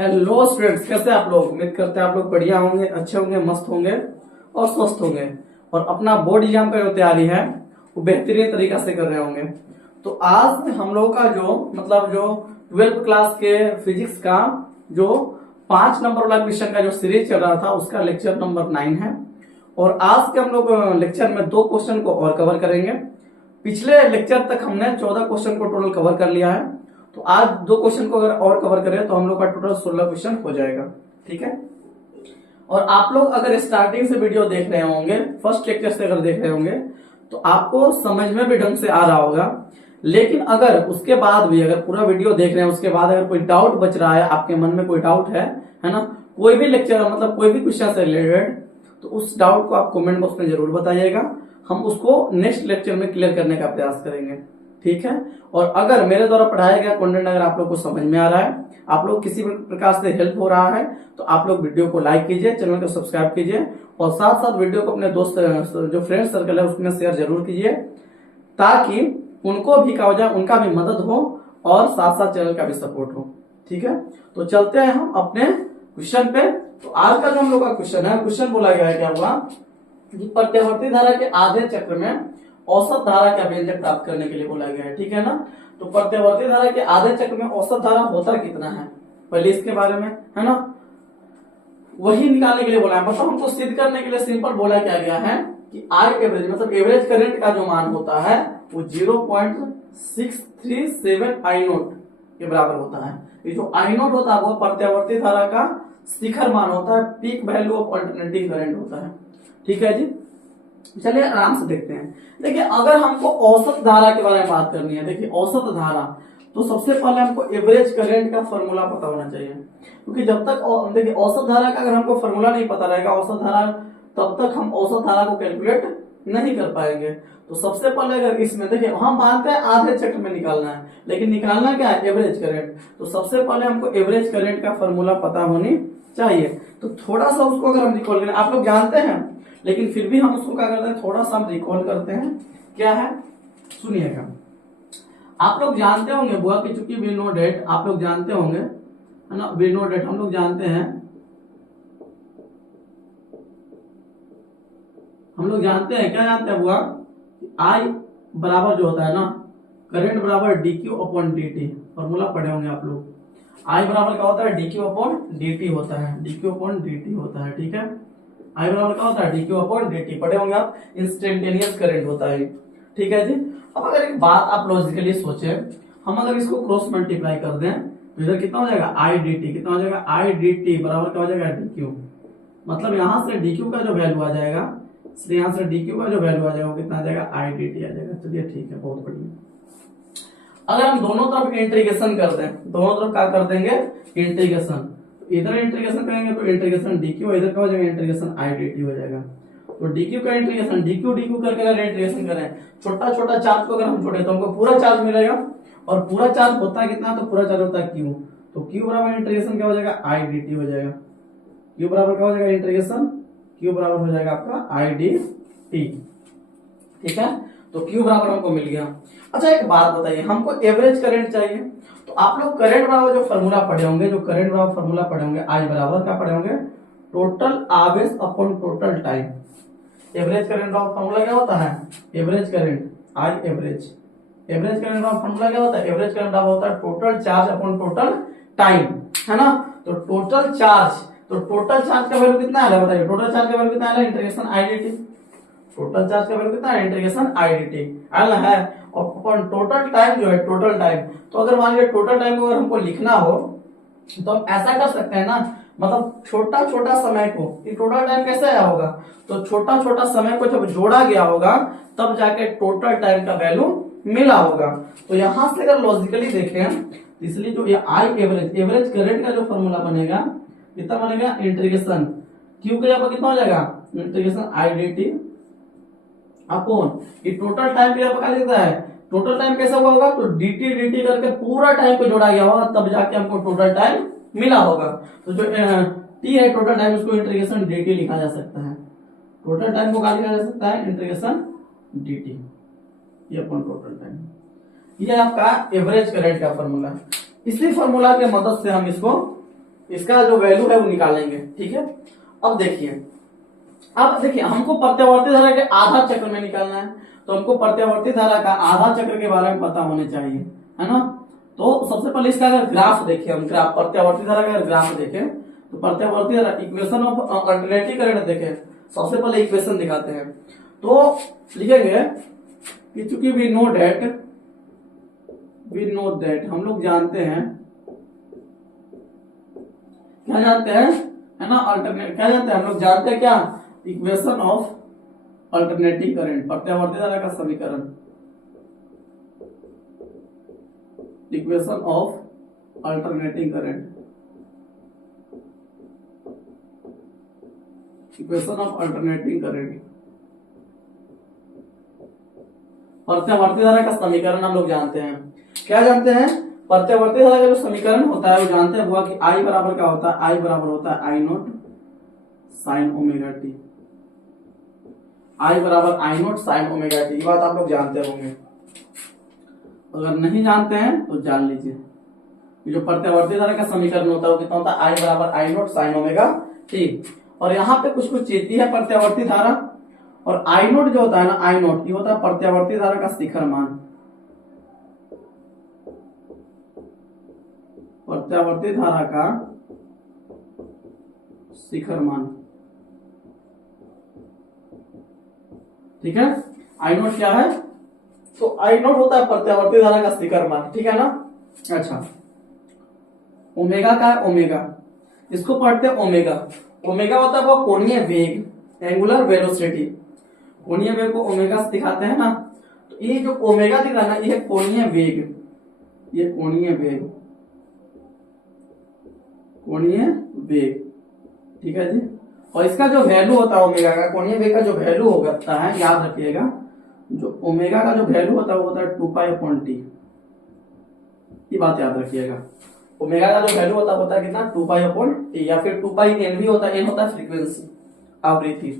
Hello students, कैसे आप लोग? उम्मीद करते हैं आप लोग बढ़िया होंगे, अच्छे होंगे, मस्त होंगे और स्वस्थ होंगे और अपना बोर्ड एग्जाम का जो तैयारी है वो बेहतरीन तरीका से कर रहे होंगे। तो आज हम लोगों का जो 12th क्लास के फिजिक्स का जो 5 नंबर वाला क्वेश्चन का जो सीरीज चल रहा था उसका लेक्चर नंबर 9 है। और आज के हम लोग लेक्चर में 2 क्वेश्चन को और कवर करेंगे। पिछले लेक्चर तक हमने 14 क्वेश्चन को टोटल कवर कर लिया है, तो आज 2 क्वेश्चन को अगर और कवर करें तो हम लोग का टोटल 16 क्वेश्चन हो जाएगा। ठीक है। और आप लोग अगर स्टार्टिंग से वीडियो देख रहे होंगे, फर्स्ट लेक्चर से अगर देख रहे होंगे तो आपको समझ में भी ढंग से आ रहा होगा। लेकिन अगर उसके बाद भी अगर पूरा वीडियो देख रहे हैं उसके बाद अगर कोई डाउट बच रहा है, आपके मन में कोई डाउट है ना, कोई भी लेक्चर कोई भी क्वेश्चन से रिलेटेड, तो उस डाउट को आप कमेंट बॉक्स में जरूर बताइएगा। हम उसको नेक्स्ट लेक्चर में क्लियर करने का प्रयास करेंगे। ठीक है। और अगर मेरे द्वारा पढ़ाया गया कंटेंट अगर आप लोग को समझ में आ रहा है, आप लोग किसी प्रकार से हेल्प हो रहा है, तो आप लोग वीडियो को लाइक कीजिए, चैनल को सब्सक्राइब कीजिए और साथ साथ वीडियो को अपने दोस्त जो फ्रेंड सर्कल है उसमें शेयर जरूर कीजिए, ताकि उनको भी क्या हो जाए, उनका भी मदद हो और साथ साथ चैनल का भी सपोर्ट हो। ठीक है। तो चलते हैं हम अपने क्वेश्चन पे। तो आज का जो हम लोग का क्वेश्चन है, क्वेश्चन बोला गया है क्या हुआ कि प्रत्यावर्ती धारा के आधे चक्र में औसत धारा का व्यंजक प्राप्त करने के लिए बोला गया है। ठीक है ना। तो प्रत्यावर्ती धारा के आधे चक्र में औसत धारा होता कितना है, पहले इसके बारे में है ना, वही निकालने के लिए बोला है। मतलब हमको सिद्ध करने के लिए सिंपल बोला क्या गया है कि आई एवरेज मतलब एवरेज करंट का जो मान होता है वो 0.637 आई नोट के बराबर होता है। ये जो आई नोट होता है वो प्रत्यावर्ती धारा का शिखर मान होता है, peak value of alternating current होता है। ठीक है जी। चलिए आराम से देखते हैं। देखिए अगर हमको औसत धारा के बारे में बात करनी है, देखिए औसत धारा, तो सबसे पहले हमको एवरेज करंट का फॉर्मूला पता होना चाहिए। क्योंकि जब तक देखिए औसत धारा का अगर हमको फॉर्मूला नहीं पता रहेगा औसत धारा, तब तक हम औसत धारा को कैलकुलेट नहीं कर पाएंगे। तो सबसे पहले अगर इसमें देखिए हम मानते हैं आधे चक्र में निकालना है, लेकिन निकालना क्या है, एवरेज करंट। तो सबसे पहले हमको एवरेज करंट का फॉर्मूला पता होनी चाहिए। तो थोड़ा सा उसको अगर हम रिकॉल करें, आप लोग जानते हैं लेकिन फिर भी हम उसको क्या करते हैं, थोड़ा सा हम रिकॉल करते हैं। क्या है सुनिएगा। आप लोग जानते होंगे बुआ की चूंकि वी नो डेट, आप लोग जानते होंगे है ना, वी नो डेट हम लोग जानते हैं, क्या जानते हैं बुआ, आई बराबर जो होता है ना, करंट बराबर dq अपॉन dt। फॉर्मूला पढ़े होंगे आप लोग। आई बराबर क्या होता है, dq अपॉन dt होता है, dq अपॉन dt होता है। ठीक है। आई बराबर क्या होता है, dq अपॉन dt पढ़े होंगे आप, इंस्टेंटेनियस करंट होता है। ठीक है जी। अब अगर एक बात आप लॉजिकली सोचे, हम अगर इसको क्रॉस मल्टीप्लाई कर दें तो इधर कितना हो जाएगा, आई dt, कितना हो जाएगा, आई dt बराबर क्या हो जाएगा, dq। मतलब यहां से dq का जो वैल्यू आ जाएगा, इसलिए यहां से dq का जो वैल्यू आ जाएगा वो कितना आ जाएगा, आई dt आ जाएगा। चलिए ठीक है, बहुत बढ़िया। अगर हम दोनों तरफ इंटीग्रेशन कर दें, दोनों तरफ क्या कर देंगे, इंटीग्रेशन, इधर इंटीग्रेशन करेंगे तो इंटीग्रेशन dq और इधर क्या हो जाएगा, इंटीग्रेशन आई dt हो जाएगा। तो dq का इंटीग्रेशन dq करके अगर इंटीग्रेशन करें, छोटा छोटा चार्ज को अगर हम छोड़े तो हमको पूरा चार्ज मिलेगा, और पूरा चार्ज होता है कितना, तो पूरा चार्ज होता है q। तो q बराबर इंटीग्रेशन क्या हो जाएगा, आई dt हो जाएगा। q बराबर क्या हो जाएगा, इंटीग्रेशन q बराबर हो जाएगा आपका आई dt। ठीक है। तो q बराबर हमको मिल गया। अच्छा एक बात बताइए, हमको एवरेज करंट चाहिए, तो आप लोग करंट बराबर जो फॉर्मूला पढ़े होंगे, जो करंट बराबर फॉर्मूला पढ़े होंगे, आई बराबर क्या पढ़े होंगे, टोटल आवेश upon total time. Average current बराबर फॉर्मूला क्या होता है, average current, I average. Average current बराबर फॉर्मूला क्या होता है, एवरेज करंट बराबर होता है total charge upon total time, है ना। तो टोटल चार्ज, तो टोटल चार्ज का वैल्यू कितना है बताइए, टोटल चार्ज का वैल्यू कितना है, इंटीग्रेशन आई dt। टोटल चार्ज का वैल्यू कितना है, इंटीग्रेशन आई dt आना है। और टोटल टाइम जो है, टोटल टाइम, तो अगर मान लीजिए टोटल टाइम को अगर हमको लिखना हो तो हम ऐसा कर सकते हैं ना, मतलब छोटा छोटा समय को, ये टोटल टाइम कैसे आया होगा, तो छोटा छोटा समय को जब जोड़ा गया होगा तब जाके टोटल टाइम का वैल्यू मिला होगा। तो यहां से अगर लॉजिकली देखें, इसलिए जो ये आई एवरेज, एवरेज करंट का जो फॉर्मूला बनेगा कितना बनेगा, इंटीग्रेशन क्यू के कितना हो जाएगा, इंटीग्रेशन आई dt अपॉन ये टोटल टाइम के क्या लिखता है, टोटल टाइम कैसा हुआ होगा, तो dt करके पूरा टाइम को जोड़ा गया होगा तब जाके हमको टोटल टाइम मिला होगा। तो जो t है टोटल टाइम, उसको इंटीग्रेशन dt लिखा जा सकता है। टोटल टाइम को क्या लिखा जा सकता है, इंटीग्रेशन dt, ये अपॉन टोटल टाइम। ये आपका एवरेज करंट का फॉर्मूला। इसी फॉर्मूला के मदद से हम इसको इसका जो वैल्यू है वो निकालेंगे। ठीक है, अब देखिए हमको प्रत्यावर्ती धारा के आधा चक्र में निकालना है, तो हमको प्रत्यावर्ती धारा का आधा चक्र के बारे में पता होने चाहिए, है ना। तो सबसे पहले इसका अगर ग्राफ देखें, हम ग्राफ प्रत्यावर्ती धारा का अगर ग्राफ देखें तो प्रत्यावर्ती धारा इक्वेशन ऑफ अल्टरनेटिव करंट देखें। सबसे पहले इक्वेशन दिखाते हैं, तो लिखेंगे कि चूंकि वी नो दैट हम लोग जानते हैं, क्या जानते हैं, है ना, अल्टरनेट क्या जानते हैं हम लोग, जानते हैं क्या, इक्वेशन ऑफ अल्टरनेटिव करंट, प्रत्यावर्ती धारा का समीकरण, equation of alternating current, equation of alternating current, प्रत्यावर्ती धारा का समीकरण हम लोग जानते हैं। क्या जानते हैं, प्रत्यावर्ती धारा का जो समीकरण होता है वो जानते हैं हुआ कि I बराबर क्या होता है, I बराबर होता है I note sign omega T, I बराबर I note sign omega T, ये बात आप लोग जानते होंगे। अगर नहीं जानते हैं तो जान लीजिए, जो प्रत्यावर्ती धारा का समीकरण होता है वो कितना होता है, I बराबर I note sign omega T. और यहाँ पे कुछ चीज है प्रत्यावर्ती धारा, और I नोट जो होता है ना, I नोट ये होता है प्रत्यावर्ती धारा का शिखर मान, प्रत्यावर्ती धारा का शिखर मान। ठीक है, I नोट क्या है, तो I नोट होता है प्रत्यावर्ती धारा का शिखर मान। ठीक है ना। अच्छा, ओमेगा का है, ओमेगा इसको पढ़ते हैं ओमेगा। ओमेगा होता है वो कोणीय वेग, एंगुलर वेलोसिटी, कोणीय वेग को ओमेगा से दिखाते हैं ना। तो ये जो ओमेगा दिख रहा है ना, ये कोणीय वेग, ये कोणीय वेग, कोणीय वेग। ठीक है जी, और इसका जो वैल्यू होता है ओमेगा का, कोणीय वेग का जो वैल्यू होता है, याद रखिएगा, जो ओमेगा का जो वैल्यू होता है वो होता है 2π/t, ये बात याद रखिएगा। ओमेगा का जो वैल्यू होता है कितना, 2π/t, या फिर 2πn भी होता है, n होता है फ्रीक्वेंसी, आवृत्ति।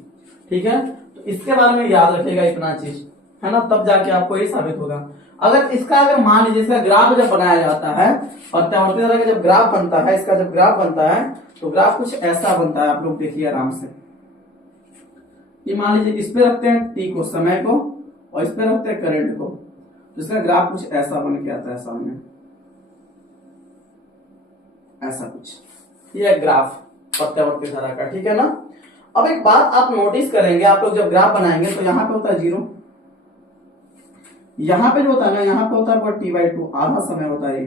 ठीक है, तो इसके बारे में याद रखिएगा इतना चीज, है ना, तब जाके आपको ये साबित होगा। अगर मान लीजिए इसका ग्राफ जब बनाया जाता है, प्रत्यावर्ती धारा का जब ग्राफ बनता है, इसका जब ग्राफ बनता है तो ग्राफ कुछ ऐसा बनता है, आप लोग देखिए आराम से। ये मान लीजिए इस पे रखते हैं टी को, समय को, और इस पे रखते हैं करंट को, तो इसका ग्राफ कुछ ऐसा बन के आता है सामने, ऐसा कुछ, ये ग्राफ प्रत्यावर्ती धारा का। ठीक है ना। अब एक बात आप नोटिस करेंगे, आप लोग जब ग्राफ बनाएंगे तो यहाँ पे होता है 0, यहाँ पे जो होता है ना, यहाँ पे होता है T/2, आधा समय होता है,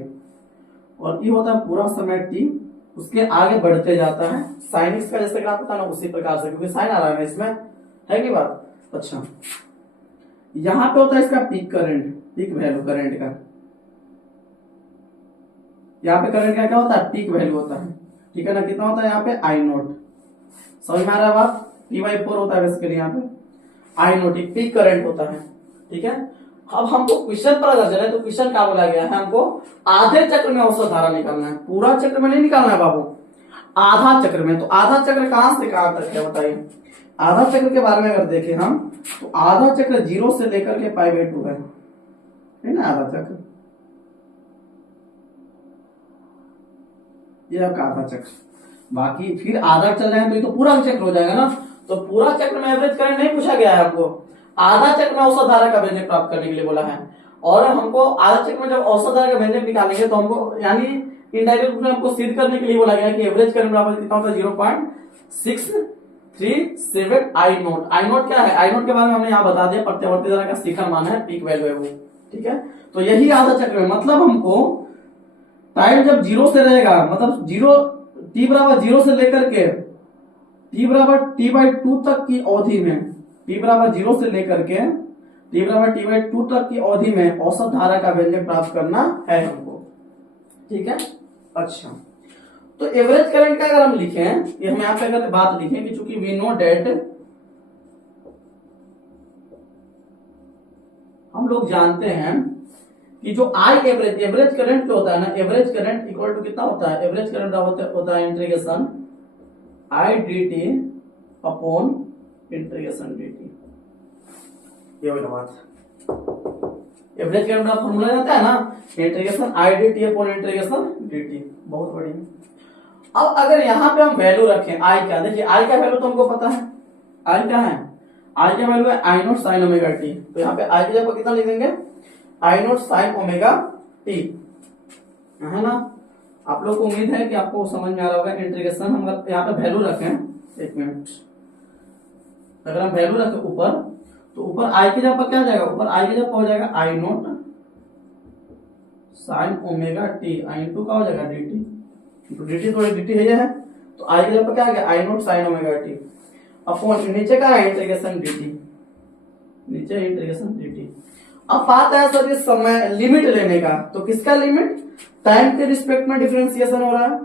और ये होता है पूरा समय T, उसके आगे बढ़ते जाता है। साइन एक्स का जैसे ग्राफ होता है ना, उसी प्रकार से, क्योंकि साइन आ रहा है ना इसमें, है की बात। अच्छा, यहाँ पे होता है इसका peak current, peak value current का, यहाँ पे करंट का क्या होता है, पीक वैल्यू होता है। ठीक है ना, कितना होता है यहाँ पे I नोट, समझ में आ रहा है बात, T/4 होता है बेसिकली यहाँ पे I नोट, पीक करंट होता है। ठीक है, अब हमको क्वेश्चन पर अगर चले तो क्वेश्चन क्या बोला गया है, हमको आधे चक्र में औसत धारा निकालना है, पूरा चक्र में नहीं निकालना है बाबू, आधा चक्र में। तो आधा चक्र कहां से कहां तक है बताइए। आधा चक्र के बारे में अगर देखें हम, तो आधा चक्र 0 से लेकर के π/2 है ना आधा चक्र, ये आपका आधा चक्र। बाकी फिर आधा चल रहे हैं तो ये तो पूरा चक्र हो जाएगा ना। तो पूरा चक्र में एवरेज करंट नहीं पूछा गया है आपको, आधा चक्र में औसत धारा का व्यंजक प्राप्त करने के लिए बोला है। और हमको आधा चक्र में जब औसत धारा का व्यंजक निकालेंगे तो हमको यानी इनडायरेक्ट रूप में हमको सिद्ध करने के लिए बोला गया कि एवरेज करंट बराबर कितना होता है 0.637 I नोट। I नोट क्या है, I नोट के बारे में हमने यहाँ बता दिया, प्रत्यावर्ती धारा का शिखर मान है, पीक वैल्यू है वो। ठीक है, तो यही आधा चक्र में, मतलब हमको टाइम जब 0 से रहेगा, मतलब t बराबर 0 से लेकर के t बराबर T/2 तक की अवधि में, t बराबर 0 से लेकर के t बराबर T/2 तक की अवधि में औसत धारा का व्यंजक प्राप्त करना है हमको। ठीक है, अच्छा, तो एवरेज करंट का अगर हम लिखें, ये हम यहाँ पे अगर बात लिखें कि चूंकि वी नो डेट, हम लोग जानते हैं कि जो I एवरेज करंट जो होता है ना, एवरेज करंट इक्वल टू कितना होता है, एवरेज करंट होता है integration I dt upon integration dt, ये वाला बात। एवरेज करंट का फॉर्मूला रहता है ना, integration I dt upon integration dt, बहुत बढ़िया। अब अगर यहाँ पे हम वैल्यू रखें आई का, देखिए आई का वैल्यू तो हमको पता है, आई क्या है, आई का वैल्यू है आई नॉट साइन ओमेगा टी। तो यहाँ पे आई की जगह कितना लिख देंगे, आई नॉट साइन ओमेगा टी, है ना। आप लोग को उम्मीद है कि आपको समझ में आ रहा होगा। इंटीग्रेशन हम यहाँ पे वैल्यू रखें, एक मिनट, अगर हम वैल्यू रखें ऊपर, तो ऊपर आई की जगह पर क्या जाएगा, ऊपर आई की जगह पर हो जाएगा I naught sine omega t, I into का हो जाएगा डी टी, तो डी टी थोड़ी डी टी है, तो आई की जगह पर क्या आ गया I naught sine omega t upon नीचे का है इंटीग्रेशन डी टी, नीचे इंटीग्रेशन डी टी। अब बात है सर इस समय लिमिट लेने का, तो किसका लिमिट, टाइम के रिस्पेक्ट में डिफरेंशिएशन हो रहा है।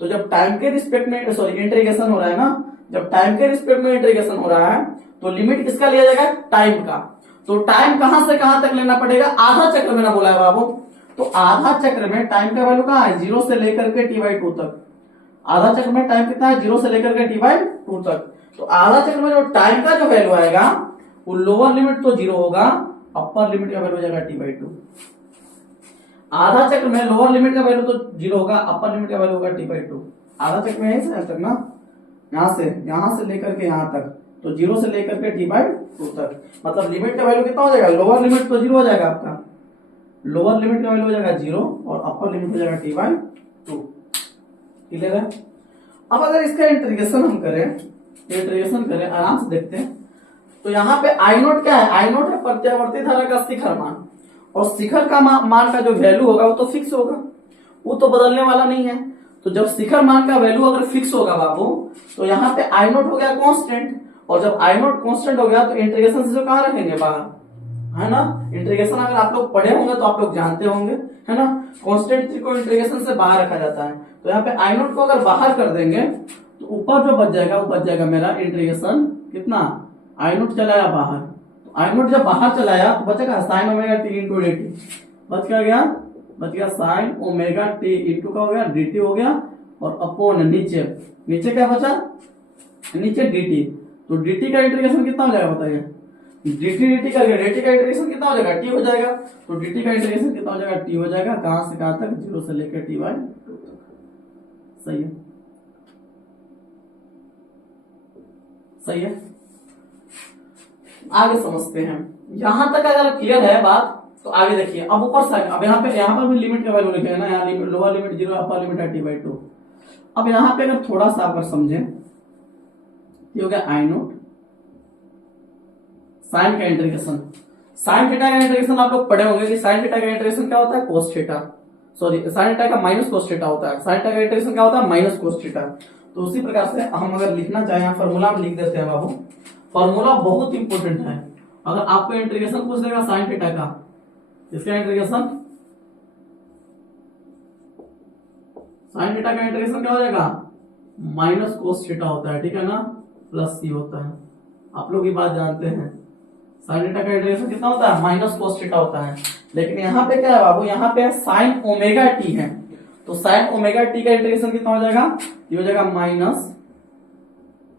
तो जब टाइम के रिस्पेक्ट में सॉरी इंटीग्रेशन हो रहा है ना, जब टाइम के रिस्पेक्ट में इंटीग्रेशन हो रहा है तो लिमिट किसका लिया जाएगा, टाइम का। तो टाइम कहां से कहां तक लेना पड़ेगा, आधा चक्र में ना बोला है बाबू, तो आधा चक्र में टाइम का वैल्यू कहां है, 0 से लेकर के t/2 तक। आधा चक्र में टाइम कितना है, 0 से लेकर के t/2 तक। तो आधा चक्र में जो टाइम का जो वैल्यू आएगा वो लोअर लिमिट तो 0 होगा, अपर लिमिट का वैल्यू हो जाएगा t/2। आधा चक्र में लोअर लिमिट का वैल्यू तो 0 होगा, अपर लिमिट का वैल्यू होगा t/2। आधा चक्र में यहीं से तक ना, यहां से लेकर के यहां तक, तो 0 से लेकर के t/2 तक, मतलब लिमिट का वैल्यू कितना हो जाएगा, लोअर लिमिट तो 0 हो जाएगा आपका, लोअर लिमिट का वैल्यू हो जाएगा 0 और अपर लिमिट हो जाएगा t/2। क्लियर है। अब अगर इसका इंटीग्रेशन हम करें आराम से देखते हैं, तो यहाँ पे आई नोट क्या है, आई नोट है प्रत्यावर्ती धारा का शिखर मान, और शिखर का मान का जो वैल्यू होगा वो तो फिक्स होगा, वो तो बदलने वाला नहीं है। तो जब शिखर मान का वैल्यू अगर फिक्स होगा बाबू, तो यहाँ पे आई नोट हो गया कांस्टेंट, और जब आई नोट कांस्टेंट हो गया तो इंटीग्रेशन से जो कहां रखेंगे, बाहर, है ना। इंटीग्रेशन अगर आप लोग पढ़े होंगे तो आप लोग जानते होंगे, है ना, कांस्टेंट को इंटीग्रेशन से बाहर रखा जाता है। तो यहाँ पे आई नोट को अगर बाहर कर देंगे तो ऊपर जो बच जाएगा वो बच जाएगा मेरा इंटीग्रेशन कितना, आई नोट चलाया बाहर, तो आई नोट जब बाहर चलाया तो बचेगा sign omega T into D T, बच गया साइन ओमेगा टी इंटू का हो गया डी टी हो गया, और अपॉन नीचे क्या बचा, नीचे डी टी। तो डी टी का इंटीग्रेशन कितना हो जाएगा बताइए, dt का इंटीग्रेशन कितना हो जाएगा, t हो जाएगा। तो dt का इंटीग्रेशन कितना हो जाएगा, t हो जाएगा, कहां से कहां तक, 0 से लेकर t/2 तक। सही है। आगे समझते हैं, यहां तक अगर क्लियर है बात तो आगे देखिए। अब ऊपर साइड, अब यहाँ पर भी लिमिट का वैल्यू लिखे है ना, यहाँ limit lower limit 0, upper limit है t/2। अब यहाँ पे अगर थोड़ा सा अगर समझे, ये हो गया आई नोट साइन का इंटीग्रेशन, साइन थीटा का इंटीग्रेशन आप लोग पढ़े होंगे कि साइन थीटा का इंटीग्रेशन क्या होता है, cos theta, sorry sine theta का माइनस कोस थीटा होता है, साइन थीटा का इंटीग्रेशन क्या होता है, माइनस कोस थीटा। तो उसी प्रकार से हम अगर लिखना चाहें फॉर्मूला में लिख देते हैं बाबू, फॉर्मूला बहुत इंपॉर्टेंट है। अगर आपको इंटीग्रेशन पूछ देगा साइन थीटा का, इसका इंटीग्रेशन, साइन थीटा का इंटीग्रेशन क्या हो जाएगा, माइनस कोस थीटा होता है, ठीक है ना, प्लस सी होता है। आप लोग ये बात जानते हैं, साइन थीटा का इंटीग्रेशन कितना होता है, माइनस कोस थीटा होता है। लेकिन यहाँ पे क्या है बाबू, यहाँ पे साइन ओमेगा टी है, तो साइन ओमेगा टी का इंटीग्रेशन कितना हो जाएगा, ये हो जाएगा माइनस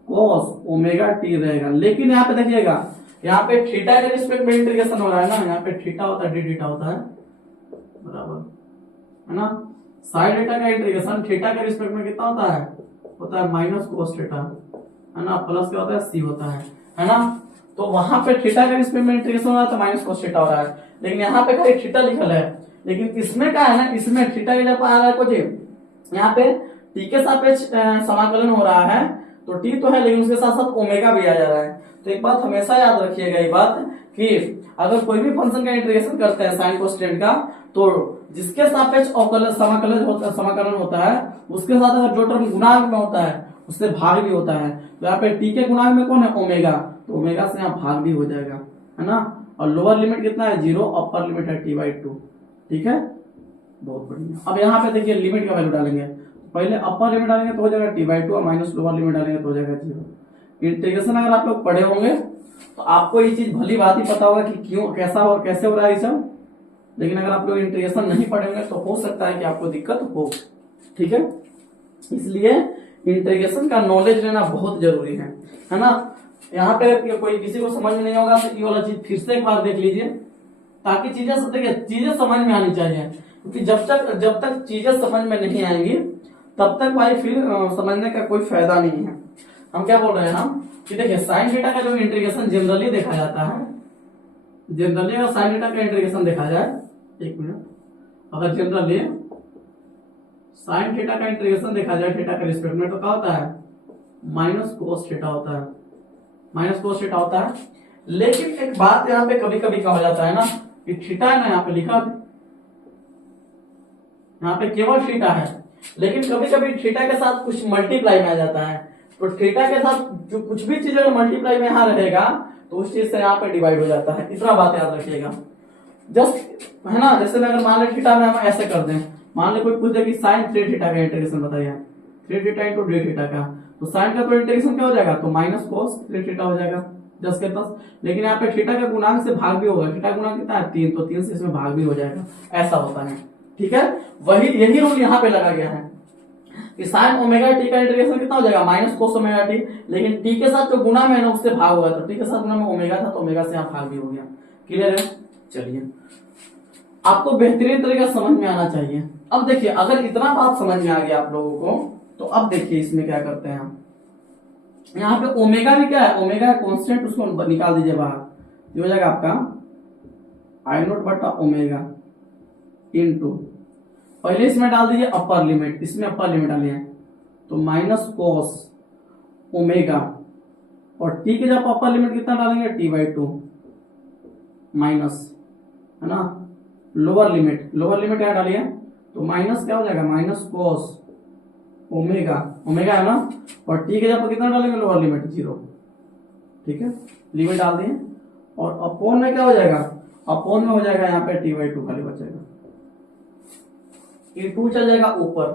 कोस ओमेगा टी रहेगा। लेकिन यहाँ पे देखिएगा, यहाँ पे थीटा के रिस्पेक्ट में इंटीग्रेशन हो रहा है ना, यहाँ पे थीटा होता है, डी थीटा होता है, बराबर है ना। साइन थीटा का इंटीग्रेशन थीटा के रिस्पेक्ट में कितना होता है माइनस कोस थीटा, है ना, प्लस क्या होता है, सी होता है ना। तो वहां पे थीटा का रिस्पेक्ट में इंटीग्रेशन हो रहा है तो माइनस कोस थीटा हो रहा है, लेकिन यहाँ पे खाली थीटा लिखल है। लेकिन इसमें क्या है ना, इसमें थीटा की जगह आ रहा है कुछ, यहाँ पे टी के सापेक्ष समाकलन हो रहा है, तो टी तो है लेकिन उसके साथ साथ ओमेगा भी आ जा रहा है। तो एक बात हमेशा याद रखिएगा ये बात कि अगर कोई भी फंक्शन का इंटीग्रेशन करते हैं साइन कोसेंट का, तो जिसके सापेक्ष समाकलन होता है उसके साथ अगर जो टर्म गुणांक में होता है उससे भाग भी होता है। तो यहाँ पे टी के गुणांक में कौन है, ओमेगा, तो ओमेगा से यहाँ भाग भी हो जाएगा, है ना। और लोअर लिमिट कितना है, 0, अपर लिमिट है t/2, ठीक है, बहुत बढ़िया। अब यहाँ पे देखिए लिमिट का वैल्यू डालेंगे, पहले अपर लिमिट डालेंगे तो हो जाएगा t/2 और माइनस लोअर लिमिट डालेंगे तो हो जाएगा 0। इंटीग्रेशन अगर आप लोग पढ़े होंगे तो आपको ये चीज भली बात ही पता होगा कि क्यों, कैसा और कैसे हो रहा है सब। लेकिन अगर आप लोग इंटीग्रेशन नहीं पढ़ेंगे तो हो सकता है कि आपको दिक्कत हो, ठीक है। इसलिए इंटीग्रेशन का नॉलेज लेना बहुत जरूरी है ना। यहाँ पे कोई किसी को समझ में नहीं होगा तो ये वाला चीज फिर से एक बार देख लीजिए, ताकि चीजें समझ में आनी चाहिए। क्योंकि जब तक चीजें समझ में नहीं आएंगी तब तक भाई फिर समझने का कोई फायदा नहीं है। हम क्या बोल रहे हैं ना कि देखिए साइन थीटा का जो इंटीग्रेशन जनरली देखा जाता है, जनरली अगर साइन थीटा का इंटीग्रेशन देखा जाए, एक मिनट, अगर जनरली साइन थीटा का इंटीग्रेशन देखा जाए थीटा के रिस्पेक्ट में, तो क्या होता है माइनस कोस थीटा होता है, माइनस कोस थीटा होता है। लेकिन एक बात यहाँ पे कभी कभी क्या हो जाता है ना कि थीटा है ना, यहाँ पे लिखा, यहाँ पे केवल थीटा है, लेकिन कभी कभी थीटा के साथ कुछ मल्टीप्लाई में आ जाता है, तो थीटा के साथ जो कुछ भी चीज अगर मल्टीप्लाई में यहाँ रहेगा तो उस चीज से यहाँ पे डिवाइड हो जाता है। इतना बात याद रखिएगा, जस्ट है ना। जैसे अगर मान ले थीटा में हम ऐसे कर दें, मान ले कोई पूछ दे कि साइन 3 थीटा का इंटीग्रेशन बताइए, 3 थीटा इंटू डी थीटा का, तो साइन का तो इंटीग्रेशन क्या हो जाएगा, तो माइनस कोस 3 थीटा हो जाएगा 10 के 10। लेकिन यहाँ पे थीटा का गुणांक से भाग भी होगा, थीटा गुणांक कितना है 3, तो 3 से इसमें भाग भी हो जाएगा, ऐसा होता है। ठीक है, वही यही रूल यहाँ पे लगा गया है कि साइन ओमेगा टी का इंटीग्रेशन कितना हो जाएगा माइनस कोस ओमेगा टी, लेकिन टी के साथ जो गुणा में है ना उससे भाग होगा, तो टी के साथ गुणा में ओमेगा था तो ओमेगा से यहाँ भाग भी हो गया। क्लियर है? चलिए, आपको बेहतरीन तरीके से समझ में आना चाहिए। अब देखिए अगर इतना बात समझ में आ गया आप लोगों को, तो अब देखिए इसमें क्या करते हैं हम, यहाँ पे ओमेगा भी क्या है, ओमेगा कांस्टेंट, उसको निकाल दीजिए बाहर, ये हो जाएगा आपका आई नोट बटा ओमेगा इनटू, पहले इसमें डाल दीजिए अपर लिमिट, इसमें अपर लिमिट डालिए तो माइनस कोस ओमेगा, और टी के जब अपर लिमिट कितना डालेंगे t/2 माइनस, है ना, लोअर लिमिट, लोअर लिमिट क्या डालिए तो माइनस क्या हो जाएगा माइनस कोस ओमेगा, ओमेगा है ना, और टी के जब कितना डालेंगे लोअर लिमिट 0। ठीक है, लिमिट डाल दिए, और अपोन में क्या हो जाएगा, अपोन में हो जाएगा यहाँ पे t/2 खाली बचेगा, ये 2 चल जाएगा ऊपर,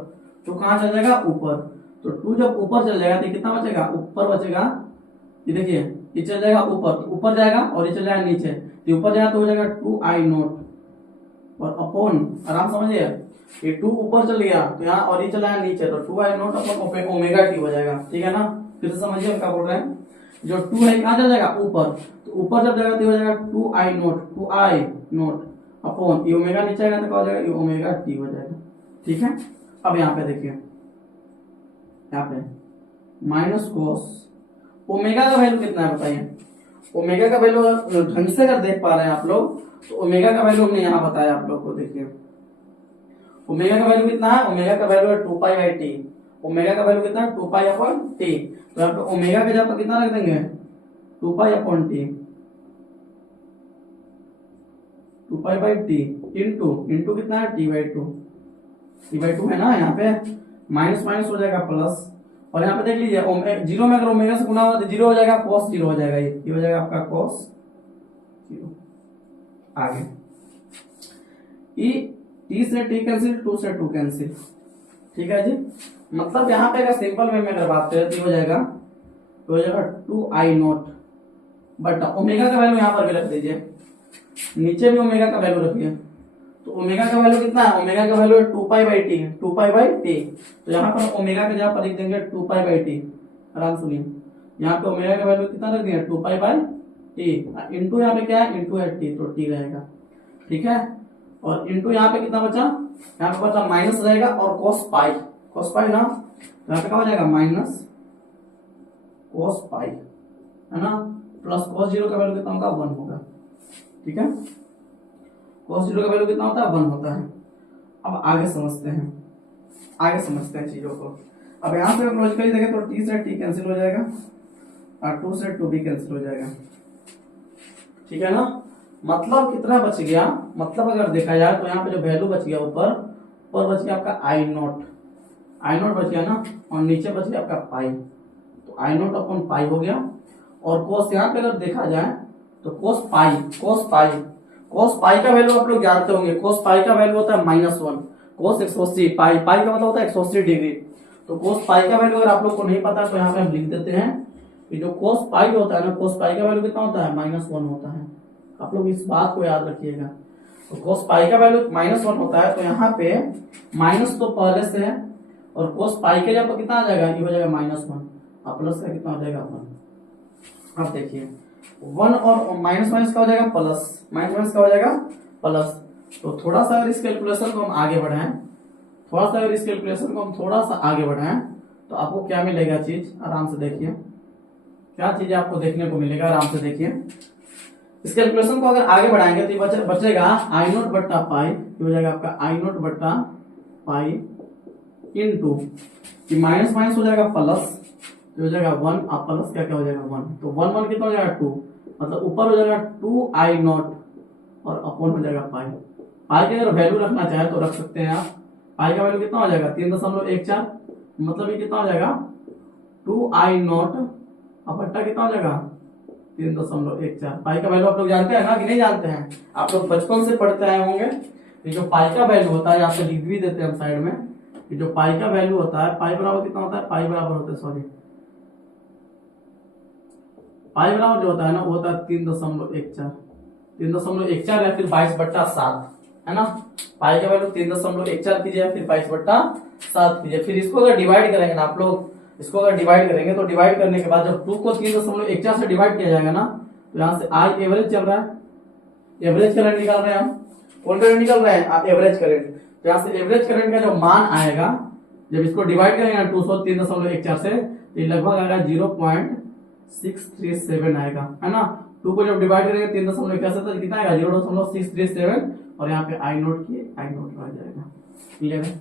तो कहां चल जाएगा ऊपर, तो 2 जब ऊपर चल जाएगा तो कितना बचेगा, ऊपर बचेगा, ये देखिए ये चल जाएगा ऊपर, तो ऊपर जाएगा, और ये चल जाएगा नीचे, तो ऊपर जाएगा तो हो जाएगा 2i नोट, और अपॉन, आराम समझिए, ये 2 ऊपर चल गया तो यहाँ, और ये चला गया नीचे, तो 2i naught upon omega T हो जाएगा। ठीक है ना, फिर से समझिए क्या बोल रहे हैं, जो 2 है कहां चल जाएगा ऊपर, तो ऊपर जब जाएगा तो हो जाएगा 2i note, 2i naught upon ये ओमेगा नीचे आएगा तो क्या हो जाएगा, ये ओमेगा टी हो जाएगा। ठीक है, अब यहाँ पे देखिए, यहाँ पे माइनस कोस ओमेगा का वैल्यू कितना है बताइए, ओमेगा का वैल्यू ढंग से अगर देख पा रहे हैं आप लोग, तो ओमेगा का वैल्यू हमने यहाँ बताया आप लोग को, देखिए ओमेगा का वैल्यू कितना है, ओमेगा का वैल्यू है 2π/t, ओमेगा का वैल्यू कितना है 2π/t, तो यहाँ पे ओमेगा के जगह कितना रख देंगे 2π/t, 2π/t इंटू कितना है t/2, t/2 है ना, यहाँ पे माइनस माइनस हो जाएगा प्लस, और यहाँ पे देख लीजिए जीरो में अगर ओमेगा से गुना होगा तो जीरो हो जाएगा, cos 0 हो जाएगा, ये हो जाएगा आपका cos 0। आगे t से t कैंसिल, 2 से 2 कैंसिल। ठीक है जी, मतलब यहाँ पे अगर सिंपल वे में अगर बात करें तो हो जाएगा 2i नोट बट ओमेगा का वैल्यू यहाँ पर भी रख दीजिए, नीचे भी ओमेगा का वैल्यू रखिए, तो ओमेगा का वैल्यू कितना है, ओमेगा का वैल्यू है 2π/t, 2π/t, तो यहाँ पर ओमेगा के जगह पर लिख देंगे 2π/t, आराम सुनिए, यहाँ पे ओमेगा का वैल्यू कितना रख दिया 2π/t, इंटू यहाँ पे क्या है, इंटू है t, तो t रहेगा। ठीक है, और इंटू यहाँ पे कितना बचा, यहाँ पे बचा माइनस रहेगा, और cos पाई, cos पाई ना, यहाँ पे क्या हो जाएगा माइनस cos पाई, है ना, प्लस cos 0 का वैल्यू कितना होगा 1 होगा। ठीक है, cos 0 का वैल्यू कितना होता है 1 होता है। अब आगे समझते हैं, आगे समझते हैं चीजों को। अब यहाँ पे लॉजिकली देखें तो t से t कैंसिल हो जाएगा, और 2 से 2 भी कैंसिल हो जाएगा। ठीक है ना, मतलब कितना बच गया, मतलब अगर देखा जाए तो यहाँ पे जो वैल्यू बच गया ऊपर बच गया आपका आई नोट, आई नोट बच गया ना, और नीचे बच गया आपका पाई, तो आई नोट अपॉन पाई हो गया। और कोस यहाँ पे अगर देखा जाए तो कोस पाई, कोस पाई का वैल्यू आप लोग जानते होंगे, कोस पाई का वैल्यू होता है -1, कोस 180, पाई का मतलब होता है 180 डिग्री, तो कोस पाई का वैल्यू अगर आप लोग को नहीं पता तो यहाँ पे हम लिख देते हैं कि जो कोस पाई होता है ना, कोस पाई का वैल्यू कितना होता है -1 होता है। आप लोग इस बात को याद रखिएगा, तो कोस पाई का वैल्यू -1 होता है, तो यहाँ पे माइनस तो पहले से है, और कोस पाई के जब कितना आ जाएगा, ये हो जाएगा -1, और प्लस का कितना हो जाएगा 1। अब देखिए 1 और माइनस का हो जाएगा प्लस, माइनस का हो जाएगा प्लस, तो थोड़ा सा अगर इस कैलकुलेशन को हम आगे बढ़ाएं, थोड़ा सा अगर इस कैलकुलेशन को हम थोड़ा सा आगे बढ़ाएं तो आपको क्या मिलेगा चीज, आराम से देखिए क्या चीज आपको देखने को मिलेगा, आराम से देखिए। इस कैलकुलेशन को अगर आगे बढ़ाएंगे तो ये बचेगा आई नोट बट्टा पाई, ये हो जाएगा आपका आई नोट बट्टा पाई इंटू माइनस माइनस हो जाएगा प्लस, हो जाएगा 1, आप प्लस क्या क्या हो जाएगा 1, तो 1 1 कितना हो जाएगा 2, मतलब ऊपर हो जाएगा 2 आई नॉट और अपॉन हो जाएगा पाई। पाई की अगर वैल्यू रखना चाहे तो रख सकते हैं आप। पाई का वैल्यू कितना हो जाएगा 3.14, मतलब ये कितना हो जाएगा 2 आई नॉट अपट्टा कितना हो जाएगा 3.14। पाई का वैल्यू आप लोग जानते हैं ना कि नहीं जानते हैं, आप लोग बचपन से पढ़ते आए होंगे। ये जो पाई का वैल्यू होता है, यहाँ पे लिख भी देते हैं हम साइड में, ये जो पाई का वैल्यू होता है, पाई बराबर कितना होता है, पाई बराबर होता है सॉरी पाई बराबर जो होता है ना वो होता है 3.14, 3.14 या फिर 22/7 है ना। पाई का वैल्यू 3.14 कीजिए फिर 22/7 कीजिए, फिर इसको अगर डिवाइड करेंगे ना आप लोग, इसको अगर डिवाइड करेंगे तो डिवाइड करने के बाद जब 2 को 3.14 से डिवाइड किया जाएगा ना तो यहाँ से आई एवरेज चल रहा है, एवरेज करंट निकाल रहे हैं हम, कौन करंट निकाल रहे हैं एवरेज करंट। तो यहाँ से एवरेज करंट का जो मान आएगा जब इसको डिवाइड करेंगे ना 2 को 3.14 से तो ये लगभग आएगा 0.637 आएगा, है ना। 2 को जब डिवाइड करेंगे 3.14 से तो कितना आएगा 0.637 और यहाँ पे आई नोट रह जाएगा। क्लियर है?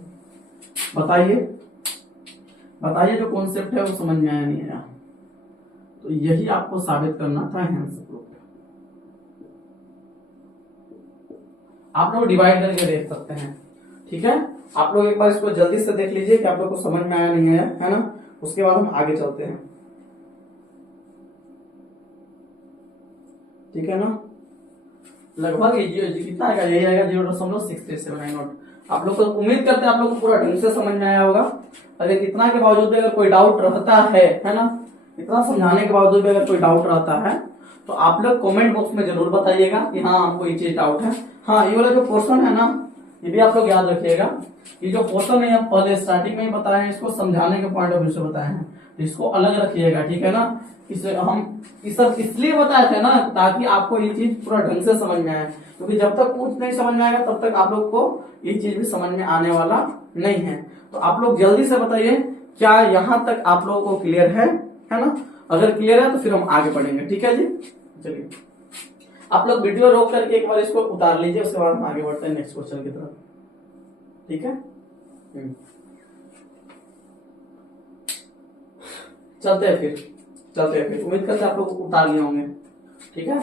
बताइए जो कॉन्सेप्ट है वो समझ में आया नहीं आया, तो यही आपको साबित करना था हेंस प्रूफ। आप लोग डिवाइड करके देख सकते हैं, ठीक है। आप लोग एक बार इसको जल्दी से देख लीजिए कि आप लोग को समझ में आया नहीं आया, है ना। उसके बाद हम आगे चलते हैं, ठीक है ना। लगभग कितना आएगा, यही आएगा 0.637 आई नॉट। आप लोग को उम्मीद करते हैं आप लोग को पूरा ढंग से समझ में आया होगा। अगर इतना के बावजूद भी अगर कोई डाउट रहता है ना, इतना समझाने के बावजूद भी अगर कोई डाउट रहता है तो आप लोग कमेंट बॉक्स में जरूर बताइएगा कि हाँ हमको ये चीज डाउट है। हाँ ये वाला जो पोर्शन है ना ये भी आप लोग याद रखिएगा, ये जो पोर्शन है हम पहले स्टार्टिंग में ही बताए हैं, इसको समझाने के पॉइंट ऑफ व्यू से बताए हैं, तो इसको अलग रखिएगा, ठीक है ना। इसे हम इस सब इसलिए बताए थे ना ताकि आपको ये चीज पूरा ढंग से समझ में आए, क्योंकि जब तक कुछ नहीं समझ में आएगा तब तक आप लोग को ये चीज भी समझ में आने वाला नहीं है। तो आप लोग जल्दी से बताइए क्या यहाँ तक आप लोगों को क्लियर है ना। अगर क्लियर है तो फिर हम आगे बढ़ेंगे, ठीक है जी। चलिए आप लोग वीडियो रोक करके एक बार इसको उतार लीजिए, उसके बाद हम आगे बढ़ते हैं नेक्स्ट क्वेश्चन की तरफ, ठीक है। चलते हैं फिर उम्मीद करते हैं आप लोग उतार लिए होंगे, ठीक है।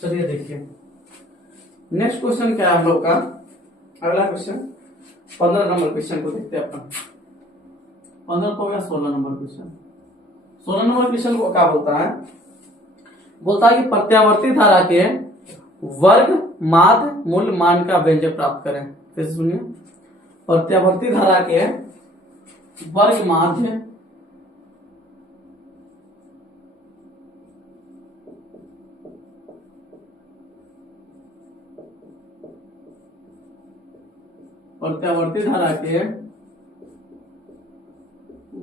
चलिए देखिए नेक्स्ट क्वेश्चन क्या है हम लोग का, अगला क्वेश्चन 15 नंबर क्वेश्चन को देखते हैं अपन। 15 तो हो गया 16 नंबर क्वेश्चन। 16 नंबर क्वेश्चन को क्या बोलता है कि प्रत्यावर्ती धारा के वर्ग माध्य मूल मान का व्यंजक प्राप्त करें। फिर सुनिए, प्रत्यावर्ती धारा के वर्ग माध्य प्रत्यावर्ती धारा के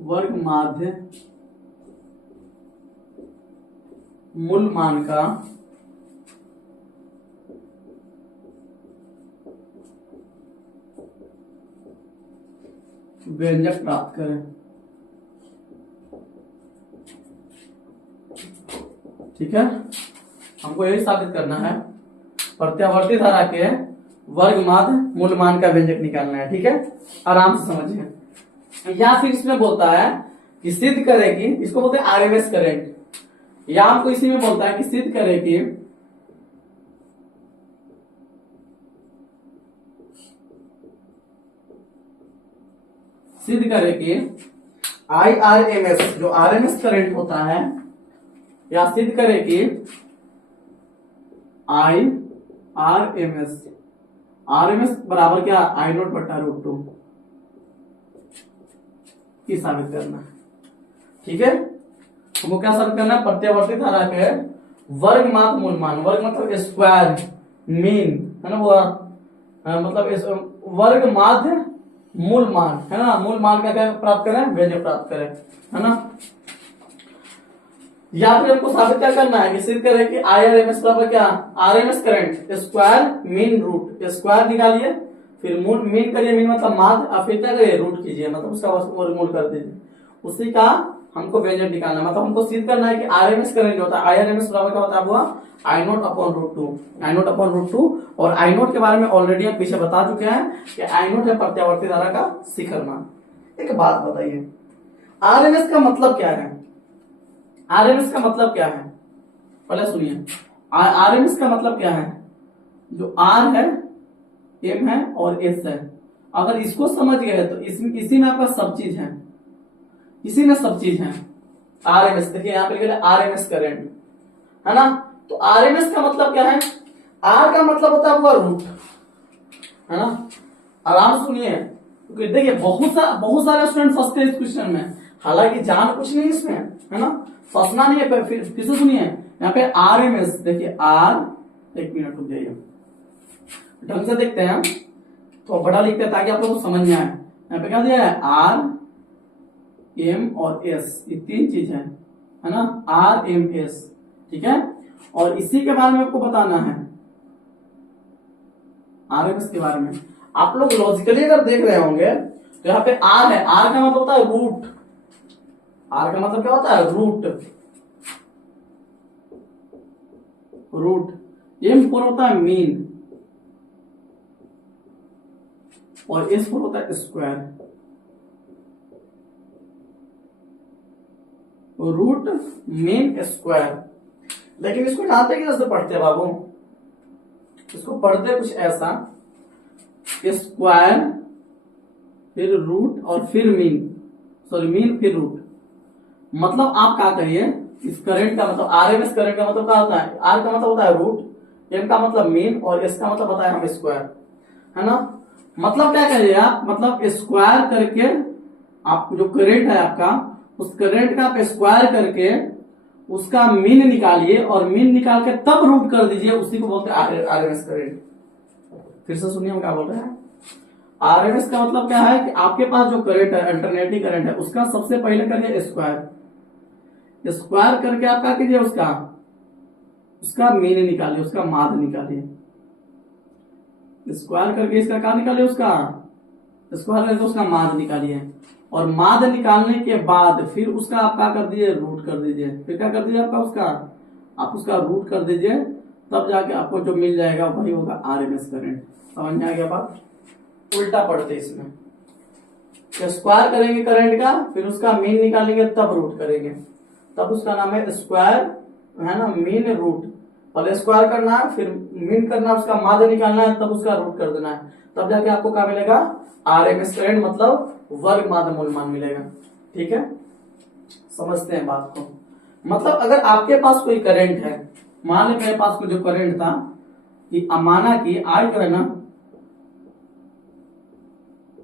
वर्ग माध्य मूल मान का व्यंजक प्राप्त करें। ठीक है, हमको यही साबित करना है, प्रत्यावर्ती धारा के वर्ग माध्य मूल मान का व्यंजक निकालना है। ठीक है, आराम से समझिए। या फिर इसमें बोलता है कि सिद्ध करे कि, इसको बोलते हैं आरएमएस करंट, या हमको इसी में बोलता है कि सिद्ध करे कि IRMS जो आरएमएस करंट होता है, या सिद्ध करे कि आरएमएस बराबर क्या, I0 बटा √2 की साबित करना है। ठीक है, हमको क्या साबित करना है, प्रत्यावर्ती धारा के वर्ग माध्य मूल मान, वर्ग मतलब स्क्वायर, मीन है ना, वो मतलब वर्ग माध्य मूल मान है ना, मूल मान का क्या प्राप्त करें, व्यंजक प्राप्त करें, है ना। या फिर हमको साबित क्या करना है कि सिद्ध करें कि IRMS बराबर क्या, RMS current square mean root, square निकालिए, फिर मूल मीन करिए, मीन मतलब माध्य, और फिर क्या करिए, रूट कीजिए, मतलब उसका वर्गमूल कर दीजिए, उसी का हमको व्यंजक निकालना है। मतलब हमको सिद्ध करना है कि आरएमएस करंट जो होता है, IRMS बराबर क्या होता है, वो I0 अपॉन √2, और I0 के बारे में ऑलरेडी हम पीछे बता चुके हैं कि I0 है प्रत्यावर्ती धारा का शिखर मान। एक बात बताइए, आरएमएस का मतलब क्या है, आरएमएस का मतलब क्या है, पहले सुनिए, आरएमएस का मतलब क्या है, जो आर है, एम है और एस है, अगर इसको समझ गए तो इसी में आपका सब चीज है, इसी में सब चीज है। आरएमएस देखिए यहाँ पे लिखा है आरएमएस करंट, है ना, तो आरएमएस का मतलब क्या है, आर का मतलब होता है वो रूट, है ना। आराम सुनिए, क्योंकि देखिए बहुत सारे स्टूडेंट फंसते हैं इस क्वेश्चन में, हालांकि जान कुछ नहीं इसमें, है ना, फंसना नहीं है। फिर से सुनिए, यहाँ पे आरएमएस देखिए, आर, एक मिनट रुक जाइए, ढंग से देखते हैं, तो बड़ा लिखते हैं ताकि आप लोगों को समझ में आए। यहाँ पे क्या दिया है, आर, एम और एस, ये तीन चीज है ना, आर एम एस। ठीक है, और इसी के बारे में आपको बताना है, आरएमएस के बारे में। आप लोग लॉजिकली अगर देख रहे होंगे तो यहाँ पे आर है, आर का मतलब होता है रूट, आर का मतलब क्या होता है, रूट, एम फोर होता है मीन, और एस फोर होता है स्क्वायर, रूट मीन स्क्वायर। लेकिन इसको जानते कि कैसे पढ़ते हैं बाबू, इसको पढ़ते कुछ ऐसा, स्क्वायर फिर रूट और फिर मीन, सॉरी मीन फिर रूट। मतलब आप क्या करिए, इस करंट का मतलब, आरएमएस करंट का मतलब क्या होता है, आर का मतलब होता है रूट, एम का मतलब मीन, और एस का मतलब बताया हम स्क्वायर, है ना। मतलब क्या करिए आप, मतलब स्क्वायर करके आप जो करंट है आपका, उस करंट का आप स्क्वायर करके उसका मीन निकालिए, और मीन निकाल के तब रूट कर दीजिए, उसी को बोलते हैं आरएमएस करंट। फिर से सुनिए हम क्या बोल रहे हैं, आरएमएस का मतलब क्या है कि आपके पास जो करंट है, अल्टरनेटिंग करंट है, उसका सबसे पहले करिए स्क्वायर, स्क्वायर करके आप क्या कीजिए, उसका मीन निकालिए, उसका माध्य निकालिए, स्क्वायर करके इसका क्या निकालिए, उसका स्क्वायर करके उसका माध्य निकालिए, और माध्य निकालने के बाद फिर उसका आप क्या कर दीजिए, रूट कर दीजिए, फिर क्या कर दीजिए आपका आप उसका रूट कर दीजिए, तब जाके आपको जो मिल जाएगा वही होगा आरएमएस करंट। समझ में आ गया बात, उल्टा पढ़ते इसमें, स्क्वायर करेंगे करंट का, फिर उसका मीन निकालेंगे, तब रूट करेंगे, तब उसका नाम है स्क्वायर, है ना, मीन रूट। पहले स्क्वायर करना है, फिर मीन करना, उसका माध्य निकालना है, तब उसका रूट कर देना है, तब जाके आपको क्या मिलेगा, आरएमएस करंट, मतलब वर्ग माध्य मूल मान मिलेगा। ठीक है, समझते हैं बात को। मतलब अगर आपके पास कोई करंट है, मान लो मेरे पास कोई जो करंट था, कि माना कि आई जो है ना,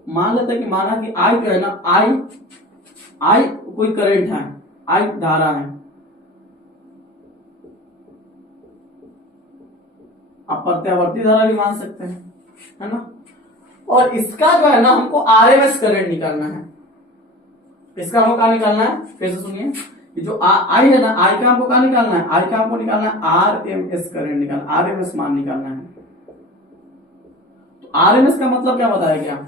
मान लेते हैं कि माना कि आई जो है ना, आई कोई करंट है, आई धारा है, आप प्रत्यावर्ती धारा भी मान सकते हैं, है ना। और इसका जो है ना हमको आरएमएस करंट निकालना है, इसका हमको क्या निकालना है, फिर से सुनिए, जो आई है ना, आई का हमको क्या निकालना है, आई का हमको निकालना है आरएमएस करंट निकालना, आरएमएस मान निकालना है। तो आरएमएस का मतलब क्या बताया गया,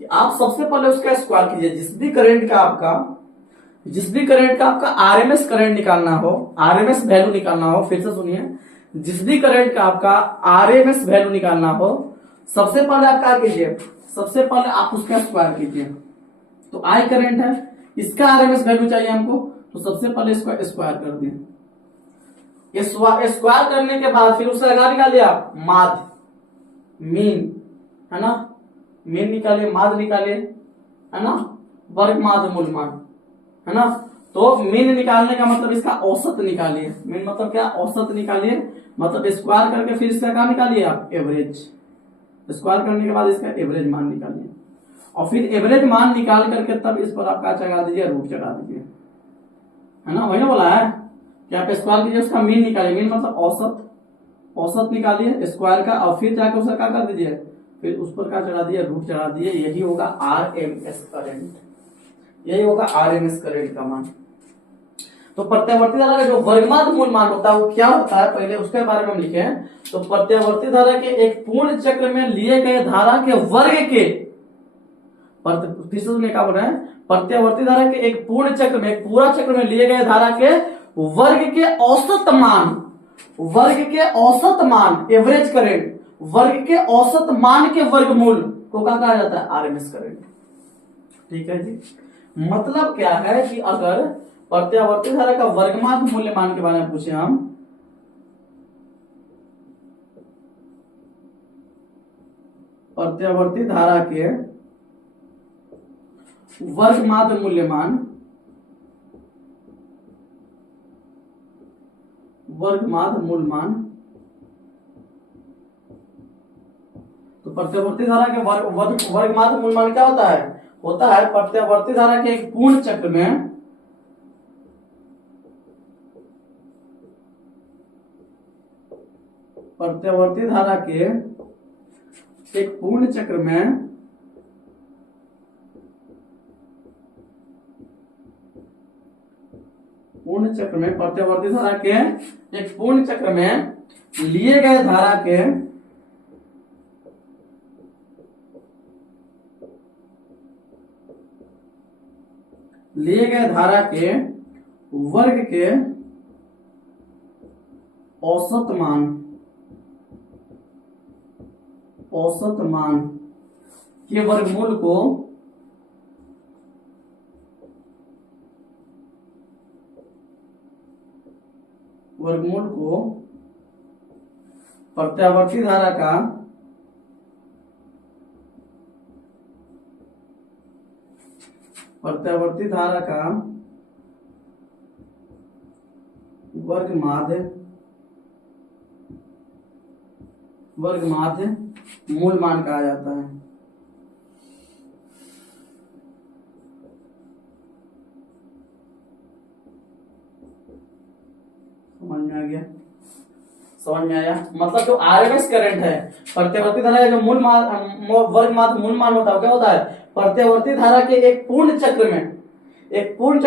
कि आप सबसे पहले उसका स्क्वायर कीजिए। जिस भी करंट का आपका आरएमएस करंट निकालना हो, आरएमएस वैल्यू निकालना हो, फिर से सुनिए, जिस भी करंट का आपका आरएमएस वैल्यू निकालना हो, सबसे पहले आप क्या कीजिए, सबसे पहले आप उसका स्क्वायर कीजिए। तो आई करंट है, इसका आरएमएस वैल्यू चाहिए हमको, तो सबसे पहले इसको स्क्वायर कर दिए। स्क्वायर करने के बाद फिर उसका क्या निकालिए आप, माध्य, मीन, है ना, मीन निकालिए, माध्य निकालिए, है ना, वर्ग माध्य मूल मान, है ना। तो मीन निकालने का मतलब इसका औसत निकालिए। मीन मतलब क्या, औसत निकालिए, मतलब स्क्वायर करके फिर इसका क्या निकालिए आप, एवरेज। स्क्वायर करने के बाद इसका एवरेज मान निकालिए, और फिर एवरेज मान निकाल करके तब इस पर आप क्या चढ़ा दीजिए, रूट चढ़ा दीजिए, है ना, वही ना बोला है कि आप स्क्वायर कीजिए, उसका मीन निकालिए, मीन मतलब औसत, औसत निकालिए स्क्वायर का, और फिर जाके उसका क्या कर दीजिए, फिर उस पर क्या चढ़ा दिए, रूट चढ़ा दिए। यही होगा आरएमएस करंट, यही होगा आरएमएस करंट का मान। तो प्रत्यावर्ती धारा का जो वर्गमात मूल मान होता है वो क्या होता है, पहले उसके बारे में हम लिखे हैं। तो प्रत्यावर्ती धारा के एक पूर्ण चक्र में लिए गए धारा के वर्ग के, क्या बोल रहे हैं, प्रत्यावर्ती धारा के एक पूर्ण चक्र में, एक पूरा चक्र में लिए गए धारा के वर्ग के औसत मान, वर्ग के औसत मान, एवरेज करंट, वर्ग के औसत मान के वर्गमूल को क्या कहा जाता है, आरएमएस करंट। ठीक है जी। मतलब क्या है कि अगर प्रत्यावर्ती धारा का वर्गमात मूल्यमान के बारे में पूछे हम, प्रत्यावर्ती धारा के वर्गमात मूल्यमान, वर्गमात मूलमान, तो प्रत्यावर्ती धारा के वर्गमात मूलमान क्या होता है, प्रत्यावर्ती धारा के एक पूर्ण चक्र में, प्रत्यावर्ती धारा के एक पूर्ण चक्र में प्रत्यावर्ती धारा के एक पूर्ण चक्र में लिए गए धारा के वर्ग के औसत मान के वर्गमूल को प्रत्यावर्ती धारा का वर्गमाध्य मूल मान कहा जाता है। समझ में आ गया, समझ में आया। मतलब जो आरएमएस करंट है, प्रत्यावर्ती धारा का जो वर्गमाध्य मूल मान होता है, क्या होता है, प्रत्यावर्ती धारा के एक पूर्ण चक्र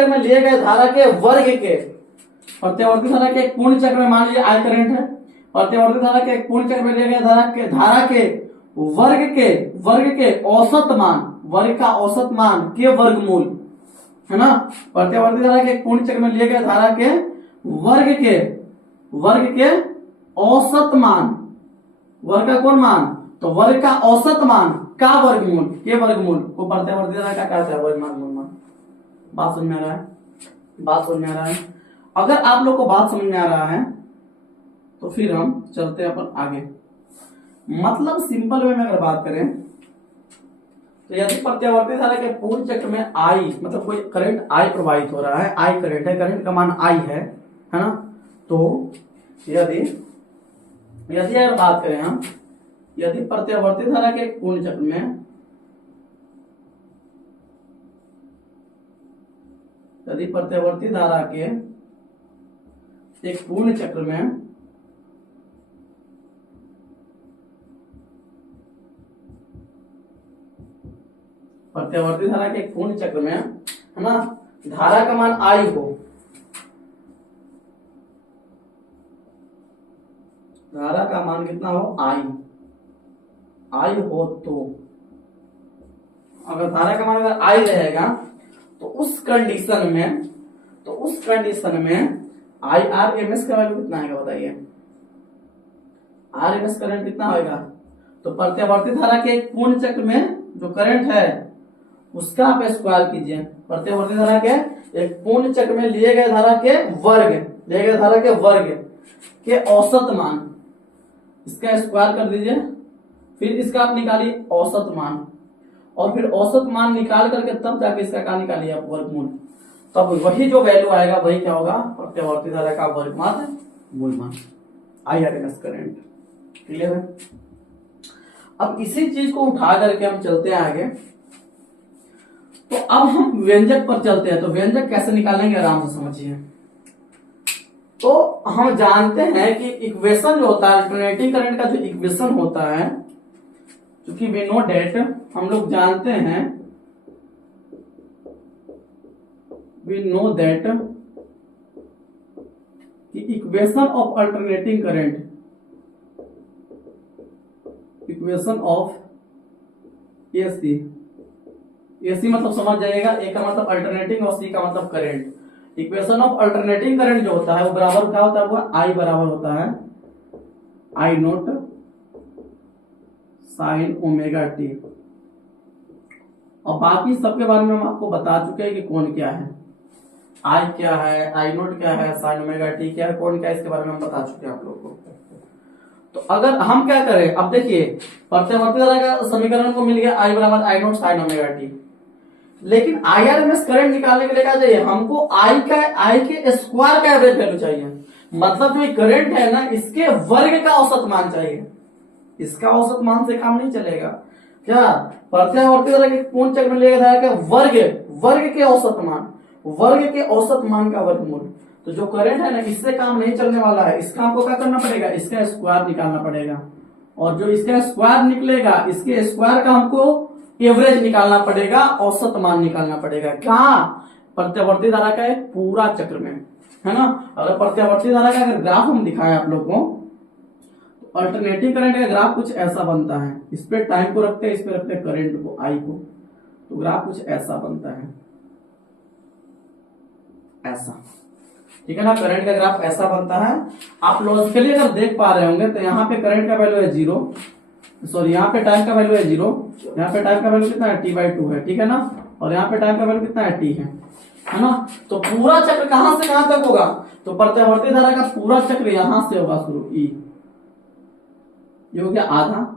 में लिए गए धारा के वर्ग के, प्रत्यावर्ती धारा के एक पूर्ण चक्र में मान लीजिए आई करंट है, प्रत्यावर्ती धारा के एक पूर्ण चक्र में लिए गए धारा के वर्ग के औसत मान, वर्ग का औसत मान के वर्गमूल, है ना। प्रत्यावर्ती धारा के एक पूर्ण चक्र में लिए गए धारा के वर्ग के औसत मान, वर्ग का कौन मान, तो वर्ग का औसत मान का वर्गमूल के वर्गमूल को प्रत्यावर्ती धारा का कहता है वर्गमान मूलमान। बात समझ में आ रहा है, अगर आप लोग को बात समझ में आ रहा है तो फिर हम चलते हैं अपन आगे। मतलब सिंपल वे में अगर बात करें तो यदि प्रत्यावर्ती धारा के पूर्ण चक्र में आई, मतलब कोई करंट आई प्रवाहित हो रहा है, आई करंट है, करंट का मान आई है ना। तो यदि अगर बात करें हम, यदि प्रत्यावर्ती धारा के पूर्ण चक्र में, यदि प्रत्यावर्ती धारा के एक पूर्ण चक्र में है ना, धारा का मान आई हो, धारा का मान कितना हो, आई हो, तो अगर धारा का मान अगर आई रहेगा तो उस कंडीशन में आई आर एम एस का वैल्यू कितना आएगा बताइए। आर एम एस करंट कितना होगा? तो प्रत्यावर्ती धारा के एक पूर्ण चक्र में जो करंट है उसका आप स्क्वायर कीजिए। प्रत्यावर्ती धारा के एक पूर्ण चक्र में लिए गए धारा के वर्ग के औसत मान, इसका स्क्वायर कर दीजिए, फिर इसका आप निकालिए औसत मान, और फिर औसत मान निकाल करके तब जाके इसका क्या निकालिए आप वर्गमूल, तब वही जो वैल्यू आएगा वही क्या होगा? प्रत्यावर्ती धारा का वर्गमान मूलमान, आईआरएमएस करंट। क्लियर है? अब इसी चीज को उठा करके हम चलते हैं आगे। तो अब हम व्यंजक पर चलते हैं। तो व्यंजक कैसे निकालेंगे आराम से समझिए। तो हम जानते हैं कि इक्वेशन जो होता है, अल्टरनेटिंग करंट का जो इक्वेशन होता है, क्योंकि वी नो डेट, हम लोग जानते हैं, वी नो दैट कि equation of alternating current, equation of AC, AC मतलब समझ जाइएगा, ए का मतलब अल्टरनेटिंग और सी का मतलब current. Equation of alternating current जो होता है वो बराबर क्या होता है? वो आई बराबर होता है आई नोट साइन ओमेगा टी। और बाकी सबके बारे में हम आपको बता चुके हैं कि कौन क्या है, आई क्या है, आई नोट क्या है, साइन ओमेगा टी क्या है, कौन क्या है, इसके बारे में हम बता चुके हैं आप लोगों को। तो अगर हम क्या करें, अब देखिए प्रत्यावर्ती धारा का समीकरण को मिल गया आई बराबर आई नोट साइन ओमेगा टी, लेकिन आईआरएमएस करंट निकालने के लिए क्या चाहिए हमको? आई के स्क्वायर का एवरेज वैल्यू चाहिए। मतलब जो करंट है ना, इसके वर्ग का औसत मान चाहिए। इसका औसत मान से काम नहीं चलेगा। क्या प्रत्यावर्ती धारा के पूर्ण चक्र में लिया धारा के वर्ग के औसत मान का वर्गमूल। तो जो करंट है ना, इससे काम नहीं चलने वाला है। इसका हमको क्या करना पड़ेगा? इसका स्क्वायर निकालना पड़ेगा, और जो इसका स्क्वायर निकलेगा, इसके स्क्वायर का हमको एवरेज निकालना पड़ेगा, औसत मान निकालना पड़ेगा। कहां? प्रत्यावर्ती धारा का एक पूरा चक्र में, है ना। अगर प्रत्यावर्ती धारा का अगर ग्राफ हम दिखाएं आप लोग को, तो अल्टरनेटिंग करंट का ग्राफ कुछ ऐसा बनता है। इस पे टाइम को रखते हैं, इस पे रखते हैं करंट को, आई को, तो ग्राफ कुछ ऐसा बनता है, ऐसा, ठीक है ना। करंट का ग्राफ ऐसा बनता है। आप लॉजिकली अगर देख पा रहे होंगे तो यहाँ पे करंट का वैल्यू है 0, सॉरी यहाँ पे टाइम का वैल्यू है 0, यहाँ पे टाइम का वैल्यू कितना है? t/2 है, ठीक है ना। और यहाँ पे टाइम का वैल्यू कितना है? t है ना। तो पूरा चक्र कहां से कहां तक होगा? तो प्रत्यावर्ती धारा का पूरा चक्र यहां से होगा शुरू, ई, ये हो गया आधा,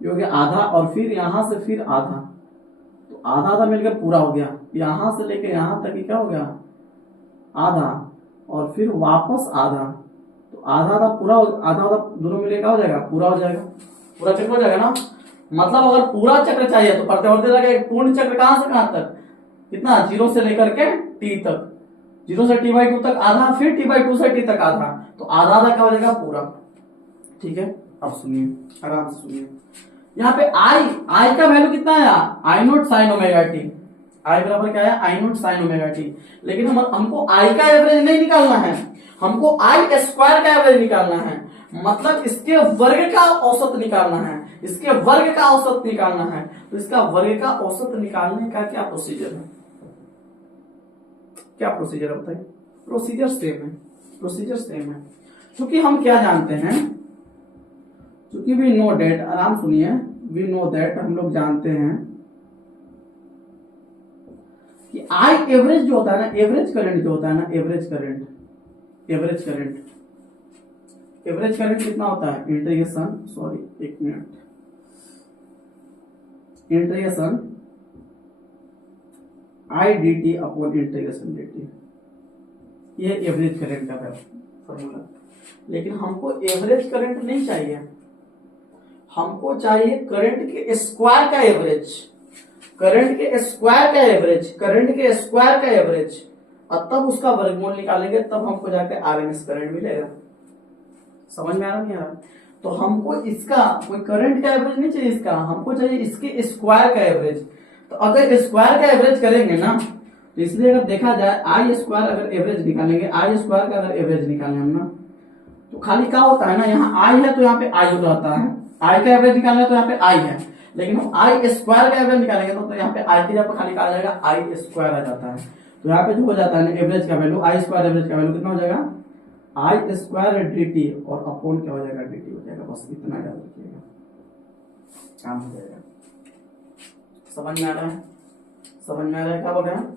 ये हो गया आधा, और फिर यहां से फिर आधा, तो आधा आधा मिलकर पूरा हो गया। यहां से लेकर यहां तक क्या हो गया? आधा, और फिर वापस आधा, तो आधा आधा पूरा, आधा आधा दोनों मिले क्या हो जाएगा? पूरा हो जाएगा, पूरा चक्र हो जाएगा ना। मतलब अगर पूरा चक्र चाहिए तो प्रत्यावर्ती धारा का एक पूर्ण चक्र कहां से कहां तक? कितना? 0 से लेकर के t तक, 0 से t/2 तक आधा, फिर t/2 से t तक आधा, तो आधा आधा क्या हो जाएगा? पूरा। ठीक है, अब सुनिए, आराम से सुनिए। यहाँ पे आई का वैल्यू कितना है? आई नोट साइन ओमेगा टी। आई बराबर क्या है? आई नोट साइन ओमेगा टी। लेकिन हमको आई का एवरेज नहीं निकालना है, हमको आई स्क्वायर का एवरेज निकालना है। मतलब इसके वर्ग का औसत निकालना है, इसके वर्ग का औसत निकालना है। तो इसका वर्ग का औसत निकालने का क्या प्रोसीजर है? क्या प्रोसीजर है बताइए? प्रोसीजर सेम है। क्योंकि हम क्या जानते हैं, क्योंकि वी नो दैट, आराम सुनिए, वी नो दैट, हम लोग जानते हैं कि आई एवरेज जो होता है ना, एवरेज करंट जो होता है ना, एवरेज करंट कितना होता है? इंटीग्रेशन, सॉरी एक minute, integration I D T upon integration d T, ये एवरेज करंट का फॉर्मूला। लेकिन हमको एवरेज करंट नहीं चाहिए, हमको चाहिए करंट के स्क्वायर का एवरेज, करंट के स्क्वायर का एवरेज, और तब उसका वर्गमूल निकालेंगे, तब हमको जाके आरएमएस करंट मिलेगा। समझ में आ रहा नहीं आ रहा? तो हमको इसका कोई करंट का एवरेज नहीं चाहिए, इसका हमको चाहिए इसके स्क्वायर का एवरेज। तो अगर स्क्वायर का एवरेज करेंगे ना, तो इसलिए अगर देखा जाए आई स्क्वायर अगर एवरेज निकालेंगे, आई स्क्वायर का अगर एवरेज निकालें हम ना, तो खाली क्या होता है ना, यहाँ आई है तो यहाँ पे आई रहता है, आई का एवरेज निकालना है तो यहाँ पे आई है। लेकिन हम आई स्क्वायर का एवरेज निकालेंगे तो यहाँ पे आई की जगह पे खाली कहा जाएगा आई स्क्वायर आ जाता है। तो यहाँ पे जो हो जाता है एवरेज का वैल्यू आई स्क्वायर, एवरेज का वैल्यू कितना हो जाएगा आई स्क्वायर dt और अपॉन क्या हो जाएगा dt हो जाएगा। बस इतना याद रखिएगा, काम हो जाएगा। समझ में आ रहा है? समझ में आ रहा है? क्या बोल रहे हैं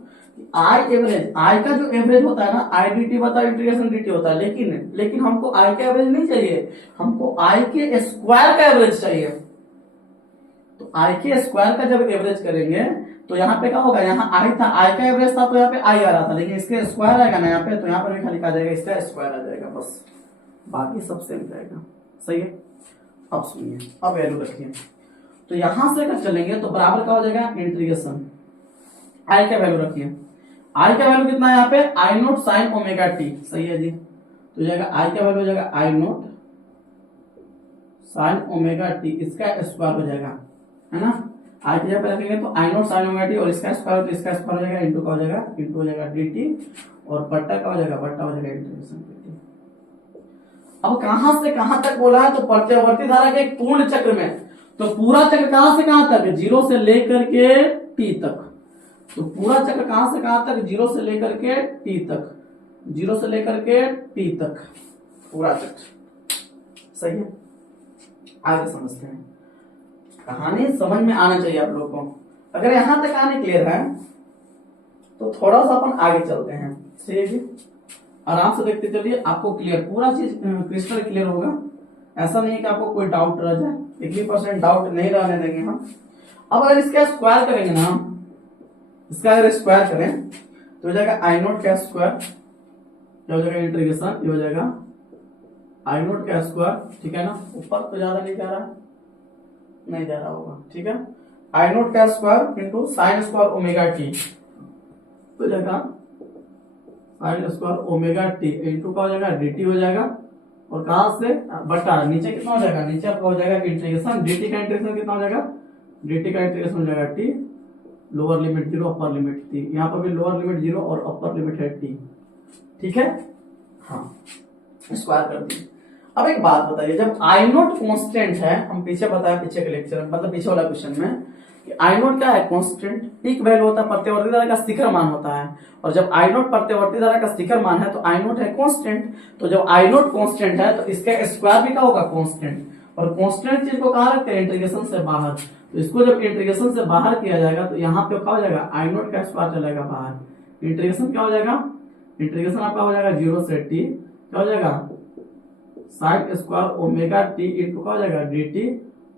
आई एवरेज, आई का जो एवरेज होता है ना आई dt बता इंटीग्रेशन dt होता है, लेकिन हमको आई का एवरेज नहीं चाहिए, हमको आई के स्क्वायर का एवरेज चाहिए। तो आई के स्क्वायर का जब एवरेज करेंगे तो यहाँ पे क्या होगा, यहाँ आई था, आई का एवरेज था तो यहाँ पे आई आ रहा था, लेकिन इसके स्क्वायर आएगा ना यहाँ पे, तो यहाँ पर भी खाली आ जाएगा इसका स्क्वायर आ जाएगा, बस बाकी सब सेम रहेगा। सही है? अब सुनिए, अब वैल्यू रखिए। तो यहां से अगर चलेंगे तो बराबर क्या हो जाएगा इंटीग्रेशन आई का वैल्यू रखिए। आई का वैल्यू कितना है यहाँ पे आई नोट साइन ओमेगा टी। सही है जी? तो जाएगा आई का वैल्यू हो जाएगा आई नोट साइन ओमेगा टी, इसका स्क्वायर हो जाएगा, है ना। आई की जगह पे रखेंगे तो आई नोट साइन ओमेगा टी और इसका स्क्वायर, तो इसका स्क्वायर हो जाएगा इंटू का हो जाएगा इंटू हो जाएगा dt और बट्टा का हो जाएगा बट्टा हो जाएगा इंटीग्रेशन dt। अब कहां से कहां तक बोला है, तो प्रत्यावर्ती धारा के एक पूर्ण चक्र में, तो पूरा चक्र कहां से कहां तक, जीरो से लेकर के टी तक। तो पूरा चक्र कहां से कहां तक, जीरो से लेकर के टी तक, जीरो से लेकर के टी तक पूरा चक्र। सही है? आगे समझते हैं, कहानी समझ में आना चाहिए आप लोगों को। अगर यहां तक आने क्लियर है तो थोड़ा सा अपन आगे चलते हैं। सही है जी? आराम से देखते चलिए, आपको क्लियर पूरा चीज क्रिस्टल क्लियर होगा। ऐसा नहीं है कि आपको कोई डाउट रह जाए, 1% डाउट नहीं रहने देंगे हम। अब अगर इसका स्क्वायर करेंगे ना हम, इसका अगर स्क्वायर करें तो हो जाएगा आई नोट का स्क्वायर, क्या हो जाएगा इंटीग्रेशन, ये हो जाएगा आई नोट का स्क्वायर। ठीक है ना? ऊपर तो ज्यादा नहीं जा रहा है, नहीं जा रहा होगा, ठीक है। आई नोट का square into sine square omega T, तो जाएगा sine square omega T into का हो जाएगा dt हो जाएगा, और कहां से बटा नीचे कितना हो जाएगा, नीचे आपका हो जाएगा इंटीग्रेशन dt का इंटीग्रेशन कितना हो जाएगा, dt का इंटीग्रेशन हो जाएगा t, lower limit 0 upper limit t, यहाँ पर भी लोअर लिमिट 0 और अपर लिमिट है t। ठीक है? हाँ, स्क्वायर कर दी। अब एक बात बताइए, जब आई नोट कॉन्स्टेंट है, हम पीछे बताया पीछे के लेक्चर में, मतलब पीछे वाला क्वेश्चन में कि आई नोट क्या है, कॉन्स्टेंट, पीक वैल्यू होता है, प्रत्यावर्ती धारा का शिखर मान होता है। और जब आई नोट प्रत्यावर्ती धारा का शिखर मान है तो आई नोट है कॉन्स्टेंट। तो जब आई नोट कॉन्स्टेंट है तो इसका स्क्वायर भी क्या होगा, कॉन्स्टेंट। और कॉन्स्टेंट चीज को कहां रखते हैं, इंटीग्रेशन से बाहर। तो इसको जब इंटीग्रेशन से बाहर किया जाएगा तो यहाँ पे क्या हो जाएगा, आई नोट का स्क्वायर चलेगा बाहर, इंटीग्रेशन क्या हो जाएगा, इंटीग्रेशन आपका हो जाएगा 0 से t, क्या हो जाएगा sine square omega T into का हो जाएगा dt,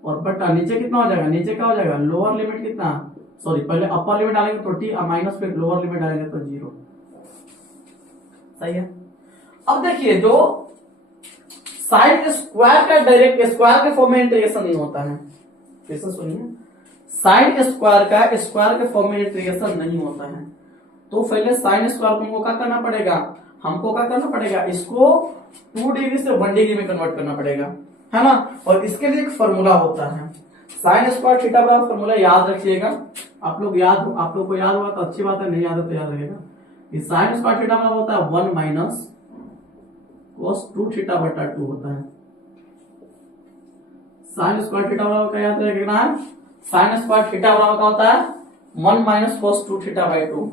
और बटा नीचे कितना हो जाएगा, नीचे क्या हो जाएगा लोअर लिमिट कितना, सॉरी पहले अपर लिमिट डालेंगे तो t और माइनस फिर लोअर लिमिट डालेंगे तो 0। सही है? अब देखिए, जो साइन स्क्वायर का डायरेक्ट स्क्वायर के फॉर्म में इंटीग्रेशन नहीं होता है, कैसे सुनिए, साइन स्क्वायर का स्क्वायर के फॉर्म में इंटीग्रेशन नहीं होता है। तो पहले साइन स्क्वायर को हमको क्या करना पड़ेगा, हमको क्या करना पड़ेगा, इसको 2 डिग्री से 1 डिग्री में कन्वर्ट करना पड़ेगा, है ना। और इसके लिए एक फॉर्मूला होता है साइन स्क्वायर थीटा बराबर, फॉर्मूला याद रखिएगा। आप लोग को याद हुआ तो अच्छी बात है, नहीं याद है तो याद रहेगा। साइन स्क्वायर थीटा बराबर होता है 1 माइनस कोस 2 थीटा बटा 2 होता है। साइन स्क्वायर थीटा बराबर क्या याद रखना है, साइन स्क्वायर थीटा बराबर क्या होता है 1 minus cos 2 theta by 2।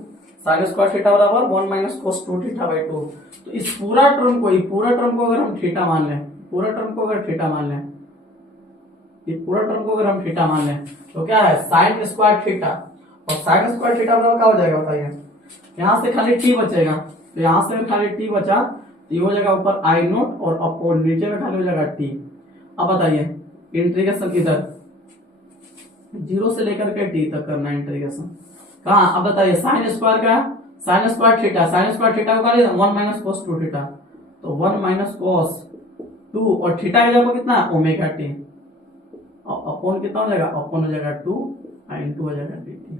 Sine square theta बराबर 1 माइनस कोस 2 थीटा बाई 2। तो इस पूरा टर्म को अगर हम थीटा मान लें, पूरा टर्म को अगर थीटा मान लें, ये पूरा टर्म को अगर हम थीटा मान लें तो क्या है साइन स्क्वायर थीटा, और साइन स्क्वायर थीटा बराबर क्या हो जाएगा बताइए, यहां से खाली t बचेगा, तो यहां से खाली t बचा तो ये हो जाएगा ऊपर आई नोट और अपॉन नीचे में खाली हो जाएगा t। अब बताइए इंटीग्रेशन किधर, 0 से लेकर के t तक करना है इंटीग्रेशन, कहाँ, अब बताइए साइन स्क्वायर का, sine square theta, sine square theta को कर 1 माइनस कोस 2 थीटा, तो 1 माइनस कोस 2 और थीटा की जगह कितना ओमेगा टी, अपॉन कितना हो जाएगा, अपॉन हो जाएगा 2 इंटू हो जाएगा dt।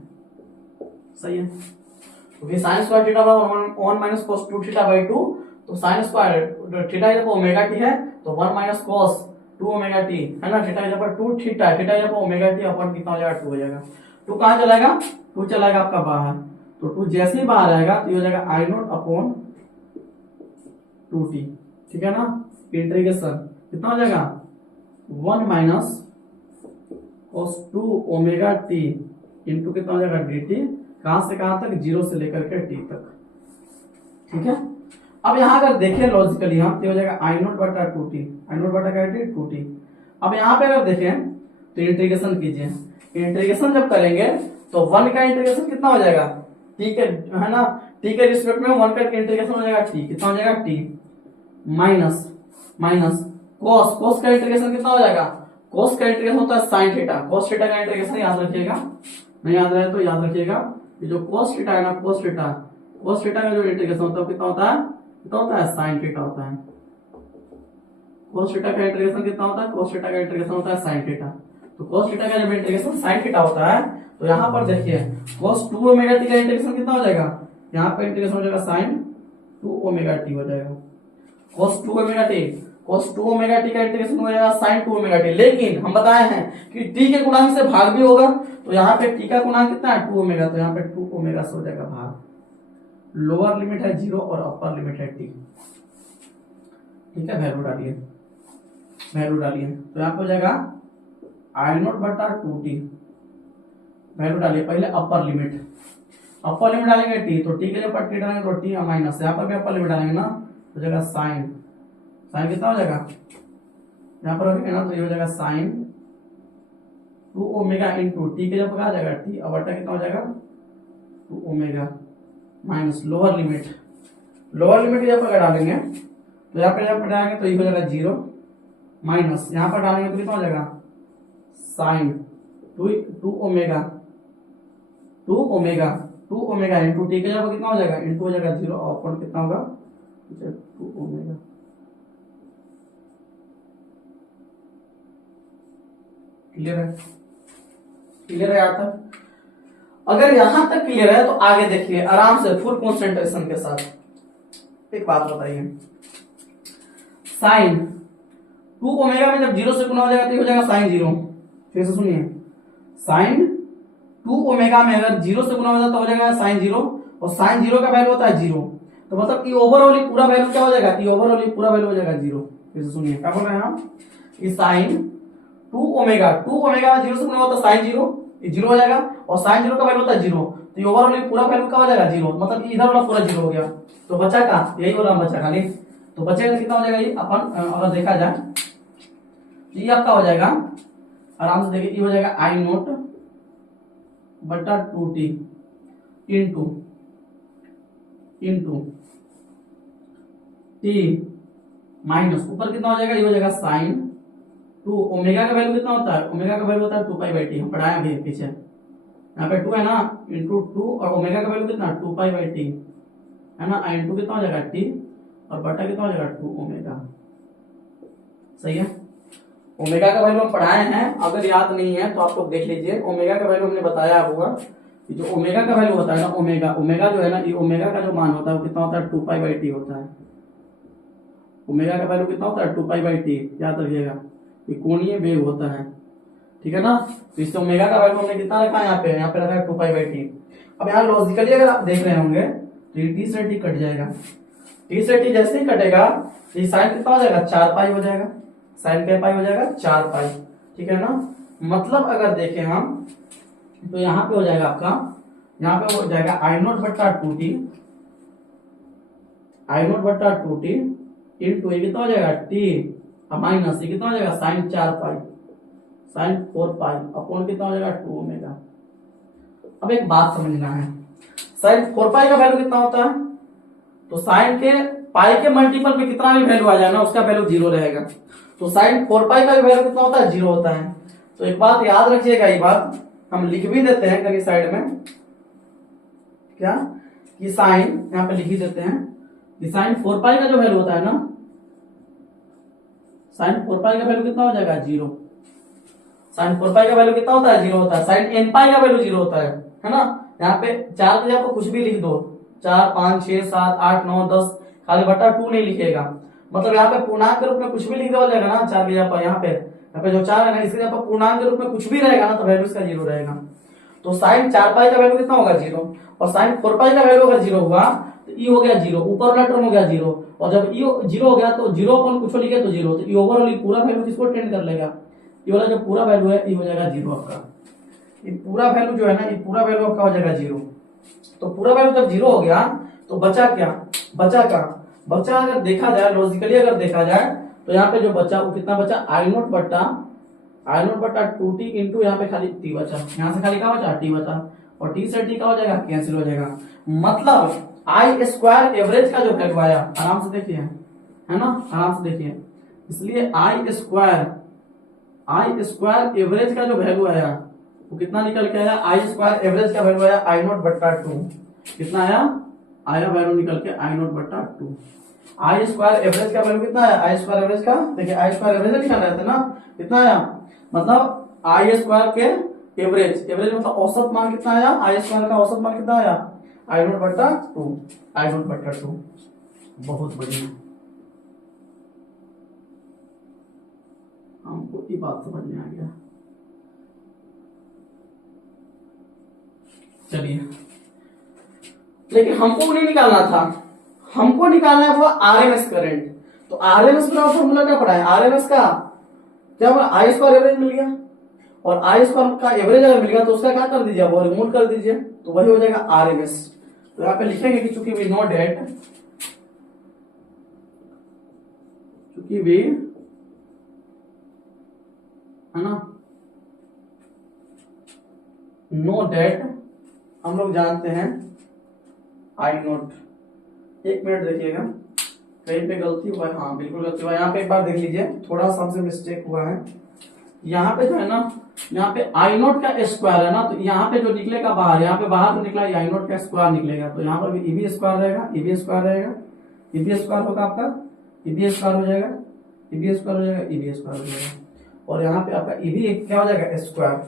सही है? क्योंकि साइन स्क्वायर थीटा बराबर 1 माइनस कोस 2 थीटा बाई 2, तो साइन स्क्वायर थीटा जब ओमेगा टी है तो 1 माइनस कोस 2 ओमेगा टी, है ना। थीटा जब 2 थीटा, थीटा जब ओमेगा टी अपॉन कितना हो जाएगा 2 हो जाएगा। 2 कहां चलाएगा, 2 चलाएगा आपका बाहर, तो 2 जैसे ही बाहर आएगा तो ये हो जाएगा आई नोट अपॉन 2t। ठीक है ना। इंटीग्रेशन कितना हो जाएगा 1 minus cos 2 omega T into कितना हो जाएगा डी टी, कहां से कहां तक, 0 से लेकर के टी तक। ठीक है, अब यहां अगर देखें लॉजिकली हम तो हो जाएगा आई नोट बटा टू टी, आई नोट बटा क्या टू टी। अब यहाँ पे अगर देखें तो इंटीग्रेशन कीजिए, इंटीग्रेशन जब करेंगे तो 1 का इंटीग्रेशन कितना हो जाएगा, टी के है ना, टी के रिस्पेक्ट में 1 का इंटीग्रेशन हो जाएगा टी, कितना हो जाएगा टी माइनस माइनस कोस, कोस का इंटीग्रेशन कितना हो जाएगा, कोस का इंटीग्रेशन होता है साइन थीटा, कोस थीटा का इंटीग्रेशन याद रखिएगा, नहीं याद रहे तो याद रखिएगा, ये जो कोस थीटा है ना, कोस थीटा, कोस थीटा का जो इंटीग्रेशन होता है कितना होता है, कितना होता है, साइन थीटा होता है। कोस थीटा का इंटीग्रेशन कितना होता है, कोस थीटा का इंटीग्रेशन होता है साइन थीटा। तो कोस थीटा का जब इंटीग्रेशन साइन थीटा होता है तो यहाँ पर देखिए कोस 2 ओमेगा टी का इंटीग्रेशन कितना हो जाएगा, यहाँ पे इंटीग्रेशन हो जाएगा साइन 2 ओमेगा टी हो जाएगा, कोस 2 ओमेगा टी, कोस 2 ओमेगा टी का इंटीग्रेशन हो जाएगा साइन 2 ओमेगा टी। लेकिन हम बताए हैं कि टी के गुणांक से भाग भी होगा, तो यहाँ पे टी का गुणांक कितना है 2 ओमेगा, तो यहाँ पे 2 ओमेगा से हो जाएगा भाग, लोअर लिमिट है 0 और अपर लिमिट है टी। ठीक है, वैल्यू डालिए, वैल्यू डालिए, तो यहाँ पे हो जाएगा आई नोट बटा 2t, वैल्यू डालिए पहले अपर लिमिट, अपर लिमिट डालेंगे टी, तो टी के ऊपर टी डालेंगे तो टी माइनस, यहाँ पर भी अपर लिमिट डालेंगे ना, तो हो जाएगा साइन, साइन कितना हो जाएगा, यहाँ पर रखेंगे ना तो ये हो जाएगा साइन 2 ओमेगा इंटू टी के जब आ जाएगा टी, अब बटा कितना हो जाएगा 2 omega minus lower limit, lower limit जब अगर डालेंगे तो यहाँ पे डालेंगे तो ये हो जाएगा 0 माइनस, यहाँ पर डालेंगे तो कितना हो जाएगा sine 2 omega 2 omega 2 omega into T के जब कितना हो जाएगा, इंटू हो जाएगा 0 और अपन कितना होगा 2 ओमेगा। क्लियर है, क्लियर है यहाँ तक? अगर यहां तक क्लियर है तो आगे देखिए आराम से फुल कंसंट्रेशन के साथ। एक बात बताइए, साइन 2 ओमेगा में जब 0 से गुना हो जाएगा तो हो जाएगा साइन 0, फिर से सुनिए, साइन 2 ओमेगा में अगर 0 से गुना हो जाता तो हो जाएगा साइन 0, और साइन 0 का वैल्यू होता है 0, तो मतलब ये ओवरऑल पूरा वैल्यू क्या हो जाएगा, ये ओवरऑल पूरा वैल्यू हो जाएगा 0। फिर से सुनिए क्या बोल रहे हैं हम, कि साइन 2 ओमेगा में 0 से गुना होता है साइन 0, ये 0 हो जाएगा, और साइन 0 का वैल्यू होता है 0, तो ये ओवरऑल पूरा वैल्यू क्या हो जाएगा 0, मतलब इधर वाला पूरा 0 हो गया, तो बचा का यही हो रहा बचा खाली, तो बचेगा कितना हो जाएगा ये अपन अगर देखा जाए ये आपका हो जाएगा आराम से देखिए, ये हो जाएगा आई नोट बटा 2t इंटू टी माइनस ऊपर कितना हो जाएगा, ये हो जाएगा साइन 2 ओमेगा का वैल्यू कितना होता है, ओमेगा का वैल्यू होता है 2 पाई बाई टी, हम पढ़ाए अभी पीछे, यहाँ पे 2 है ना, इंटू 2 और ओमेगा का वैल्यू कितना 2 पाई बाई टी है ना, इंटू कितना हो जाएगा टी और बटा कितना हो जाएगा 2 ओमेगा। सही है, ओमेगा का वैल्यू हम पढ़ाए हैं, अगर याद नहीं है तो आप लोग देख लीजिए, ओमेगा का वैल्यू हमने बताया होगा कि जो ओमेगा का वैल्यू होता है ना, ओमेगा ओमेगा जो है ना, ये ओमेगा का जो मान होता है वो कितना होता है 2 पाई बाई टी होता है, ओमेगा का वैल्यू कितना होता है 2 पाई बाई टी, याद रखिएगा, ये कोणीय वेग होता है। ठीक है ना, तो इससे ओमेगा का वैल्यू हमने कितना रखा है, यहाँ पे रखा है 2 पाई बाई टी। अब यहाँ लॉजिकली अगर आप देख रहे होंगे तो ये टी से टी कट जाएगा, टी से टी जैसे ही कटेगा तो ये साइन कितना हो जाएगा 4 पाई हो जाएगा, साइन क्या पाई हो जाएगा 4 पाई। ठीक है ना, मतलब अगर देखें हम तो यहाँ पे हो जाएगा आपका, यहाँ पे हो जाएगा आई नोट बट्टा 2t, आई नोट बट्टा 2t इंटू ये कितना हो जाएगा टी माइनस ये कितना हो जाएगा साइन 4 पाई, साइन 4 पाई अपॉन कितना हो जाएगा 2 ओमेगा। अब एक बात समझना है, साइन 4 पाई का वैल्यू कितना होता है, तो साइन के पाई के मल्टीपल में कितना भी वैल्यू आ जाए ना उसका वैल्यू 0 रहेगा, तो साइन 4 पाई का वैल्यू कितना होता है 0 होता है। तो एक बात याद रखिएगा, ये बात हम लिख भी देते हैं कहीं साइड में, क्या कि साइन यहाँ पे लिख ही देते हैं कि साइन 4 पाई का जो वैल्यू होता है ना, साइन 4 पाई का वैल्यू कितना हो जाएगा 0, साइन 4 पाई का वैल्यू कितना होता है 0 होता है, साइन n पाई का वैल्यू 0 होता है ना। यहाँ पे 4 के जगह पर कुछ भी लिख दो, 4 5 6 7 8 9 10, खाली बटा 2 नहीं लिखेगा, मतलब यहाँ पे पूर्णांक के रूप में कुछ भी लिख दिया जाएगा ना 4 के जगह पर, यहाँ पे जो 4 है ना इसके जगह पर पूर्णांक के रूप में कुछ भी रहेगा ना तो वैल्यू इसका 0 रहेगा। तो साइन 4 पाई का वैल्यू कितना होगा 0, और साइन 4 पाई का वैल्यू अगर 0 हुआ तो ई हो गया 0, ऊपर वाला टर्म हो गया 0, और जब ई 0 हो गया तो 0 अपन कुछ लिखे तो 0, तो ई ओवरऑल पूरा वैल्यू किसको टेंड कर लेगा, ये वाला जो पूरा वैल्यू है ये हो जाएगा 0 आपका। ये पूरा वैल्यू जो है ना, ये पूरा वैल्यू आपका हो जाएगा 0। तो पूरा वैल्यू जब 0 हो गया तो बचा क्या, बचा अगर देखा जाए लॉजिकली, अगर देखा जाए तो यहाँ पे जो बचा वो कितना बचा, I0 बट्टा 2t इंटू यहाँ पे खाली t बचा, यहाँ से खाली क्या बचा, t बचा, और t से t का हो जाएगा कैंसिल हो जाएगा। मतलब आई स्क्वायर एवरेज का जो वैल्यू आया, आराम से देखिए, है ना, आराम से देखिए, इसलिए आई स्क्वायर एवरेज का जो वैल्यू आया वो कितना निकल के आया, आई स्क्वायर एवरेज का वैल्यू आया I0 बट्टा 2, कितना आया वैल्यू निकल के I0 बट्टा 2। आई स्क्वायर एवरेज का वैल्यू कितना आया, आई स्क्वायर एवरेज का, देखिए आई स्क्वायर एवरेज निकाल रहे थे ना, कितना आया, मतलब आई स्क्वायर के एवरेज मतलब औसत मान कितना आया, आई स्क्वायर का औसत मान कितना आया, I0 बट्टा 2। बहुत बढ़िया, हमको ये बात समझ में आ गया। चलिए, लेकिन हमको नहीं निकालना था, हमको निकालना है वो आरएमएस करंट। तो आरएमएस का फॉर्मूला क्या पढ़ा है, आरएमएस का क्या बोला, आई स्क्वायर एवरेज मिल गया, और आई स्क्वायर का एवरेज अगर मिल गया तो उसका क्या कर दीजिए, वो रिमूव कर दीजिए, तो वही हो जाएगा आरएमएस। तो यहाँ पे लिखेंगे कि चूंकि वी नो डेट, चूंकि वी, है ना, नो डेट, हम लोग जानते हैं I0। एक मिनट देखिएगा, कहीं पे गलती हुआ है, हाँ बिल्कुल गलती हुआ है, यहाँ पे एक बार देख लीजिए, थोड़ा सा हमसे मिस्टेक हुआ है। यहाँ पे जो है ना, यहाँ पे I0 का स्क्वायर है ना, तो यहाँ पे जो निकलेगा बाहर, यहाँ पे बाहर जो निकला I0 का स्क्वायर निकलेगा, तो यहाँ पर भी EB स्क्वायर रहेगा, EB स्क्वायर रहेगा, EB स्क्वायर होगा आपका, EB स्क्वायर हो जाएगा, EB स्क्वायर हो जाएगा, EB स्क्वायर हो जाएगा, और यहाँ पे आपका EB क्या हो जाएगा, स्क्वायर।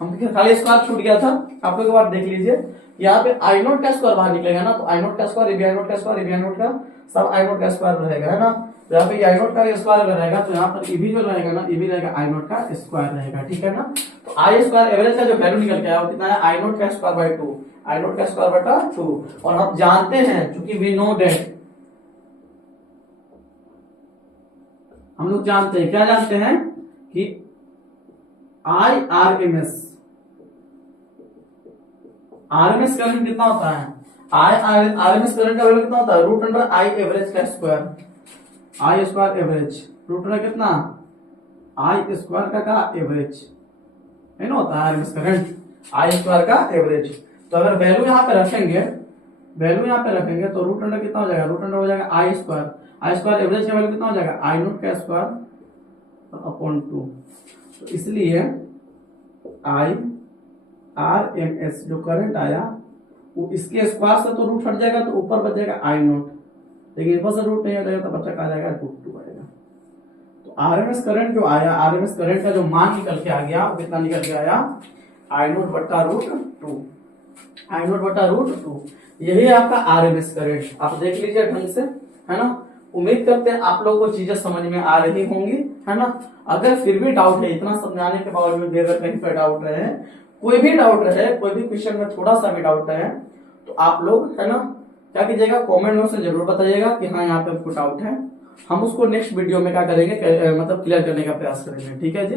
हम खाली स्क्वायर छूट गया था, आप लोग एक बार देख लीजिए, यहाँ पे I0 का स्क्वायर बाहर निकलेगा ना, तो I0 का स्क्वायर, I0 का स्क्वायर, I0 का सब I0 का स्क्वायर रहेगा, है ना। तो यहाँ पे I0 का स्क्वायर अगर रहेगा तो यहाँ पर EB जो रहेगा ना, EB रहेगा I0 का स्क्वायर रहेगा, ठीक है ना। तो आई स्क्वायर एवरेज का जो वैल्यू निकल के आया वो कितना है, I0 का स्क्वायर बाय 2, I0 का स्क्वायर बटा 2। और हम जानते हैं, चूंकि वी नो डेट, हम लोग जानते हैं, क्या जानते हैं कि आरएमएस करंट कितना होता है, आरएमएस करंट का वैल्यू कितना होता है, रूट अंडर आई एवरेज का स्क्वायर, आई स्क्वायर एवरेज, रूट अंडर कितना, आई स्क्वायर का एवरेज है ना, होता है आरएमएस करंट, आई स्क्वायर का एवरेज। तो अगर वैल्यू यहाँ पे रखेंगे तो रूट अंडर कितना हो जाएगा, रूट अंडर हो जाएगा आई स्क्वायर एवरेज का वैल्यू कितना हो जाएगा, I0 का स्क्वायर अपॉन 2। तो इसलिए आरएमएस जो करंट आया वो इसके स्क्वायर से तो रूट हट जाएगा, तो ऊपर बच जाएगा I0, लेकिन ऊपर से रूट नहीं हटेगा तो बच्चा क्या आ जाएगा, √2 आएगा। तो आरएमएस करंट जो आया, आरएमएस करंट का जो मान निकल के आ गया वो कितना निकल के आया, I0 बट्टा √2, I0 बट्टा √2। यही आपका आरएमएस करंट, आप देख लीजिए ढंग से, है ना। उम्मीद करते हैं आप लोगों को चीजें समझ में आ रही होंगी, है ना। अगर फिर भी डाउट है, इतना समझाने के बावजूद भी अगर कहीं पर डाउट रहे, कोई भी डाउट रहे, कोई भी क्वेश्चन में थोड़ा सा भी डाउट है, तो आप लोग, है ना, क्या कीजिएगा, कमेंट बॉक्स में जरूर बताइएगा कि हाँ यहाँ पे आपको डाउट है। हम उसको नेक्स्ट वीडियो में क्या करेंगे, मतलब क्लियर करने का प्रयास करेंगे, ठीक है जी।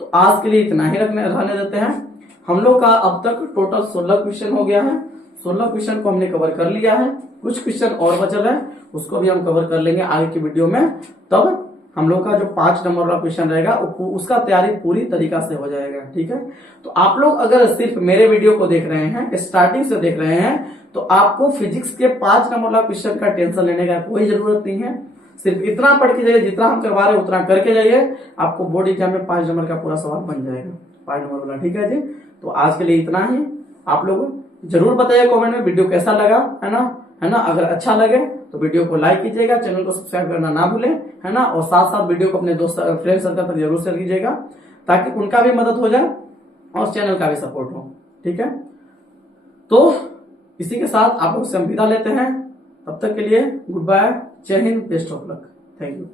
तो आज के लिए इतना ही रहने देते हैं। हम लोग का अब तक टोटल 16 क्वेश्चन हो गया है, 16 क्वेश्चन को हमने कवर कर लिया है, कुछ क्वेश्चन और बचल है, उसको भी हम कवर कर लेंगे आगे की वीडियो में। तब हम लोग का जो 5 नंबर वाला क्वेश्चन रहेगा उसका तैयारी पूरी तरीका से हो जाएगा, ठीक है। तो आप लोग अगर सिर्फ मेरे वीडियो को देख रहे हैं, स्टार्टिंग से देख रहे हैं, तो आपको फिजिक्स के 5 नंबर वाला क्वेश्चन का टेंशन लेने का कोई जरूरत नहीं है। सिर्फ इतना पढ़ के जाइए, जितना हम करवा रहे हैं उतना करके जाइए, आपको बोर्ड एग्जाम में 5 नंबर का पूरा सवाल बन जाएगा, 5 नंबर वाला, ठीक है जी। तो आज के लिए इतना ही। आप लोग जरूर बताइए कमेंट में वीडियो कैसा लगा, है ना। अगर अच्छा लगे तो वीडियो को लाइक कीजिएगा, चैनल को सब्सक्राइब करना ना भूलें, है ना। और साथ साथ वीडियो को अपने दोस्त फ्रेंड सर्कल तक जरूर शेयर कीजिएगा, ताकि उनका भी मदद हो जाए और चैनल का भी सपोर्ट हो, ठीक है। तो इसी के साथ आप लोग से हम विदा लेते हैं, तब तक के लिए गुड बाय, जय Hind, best of luck, thank you.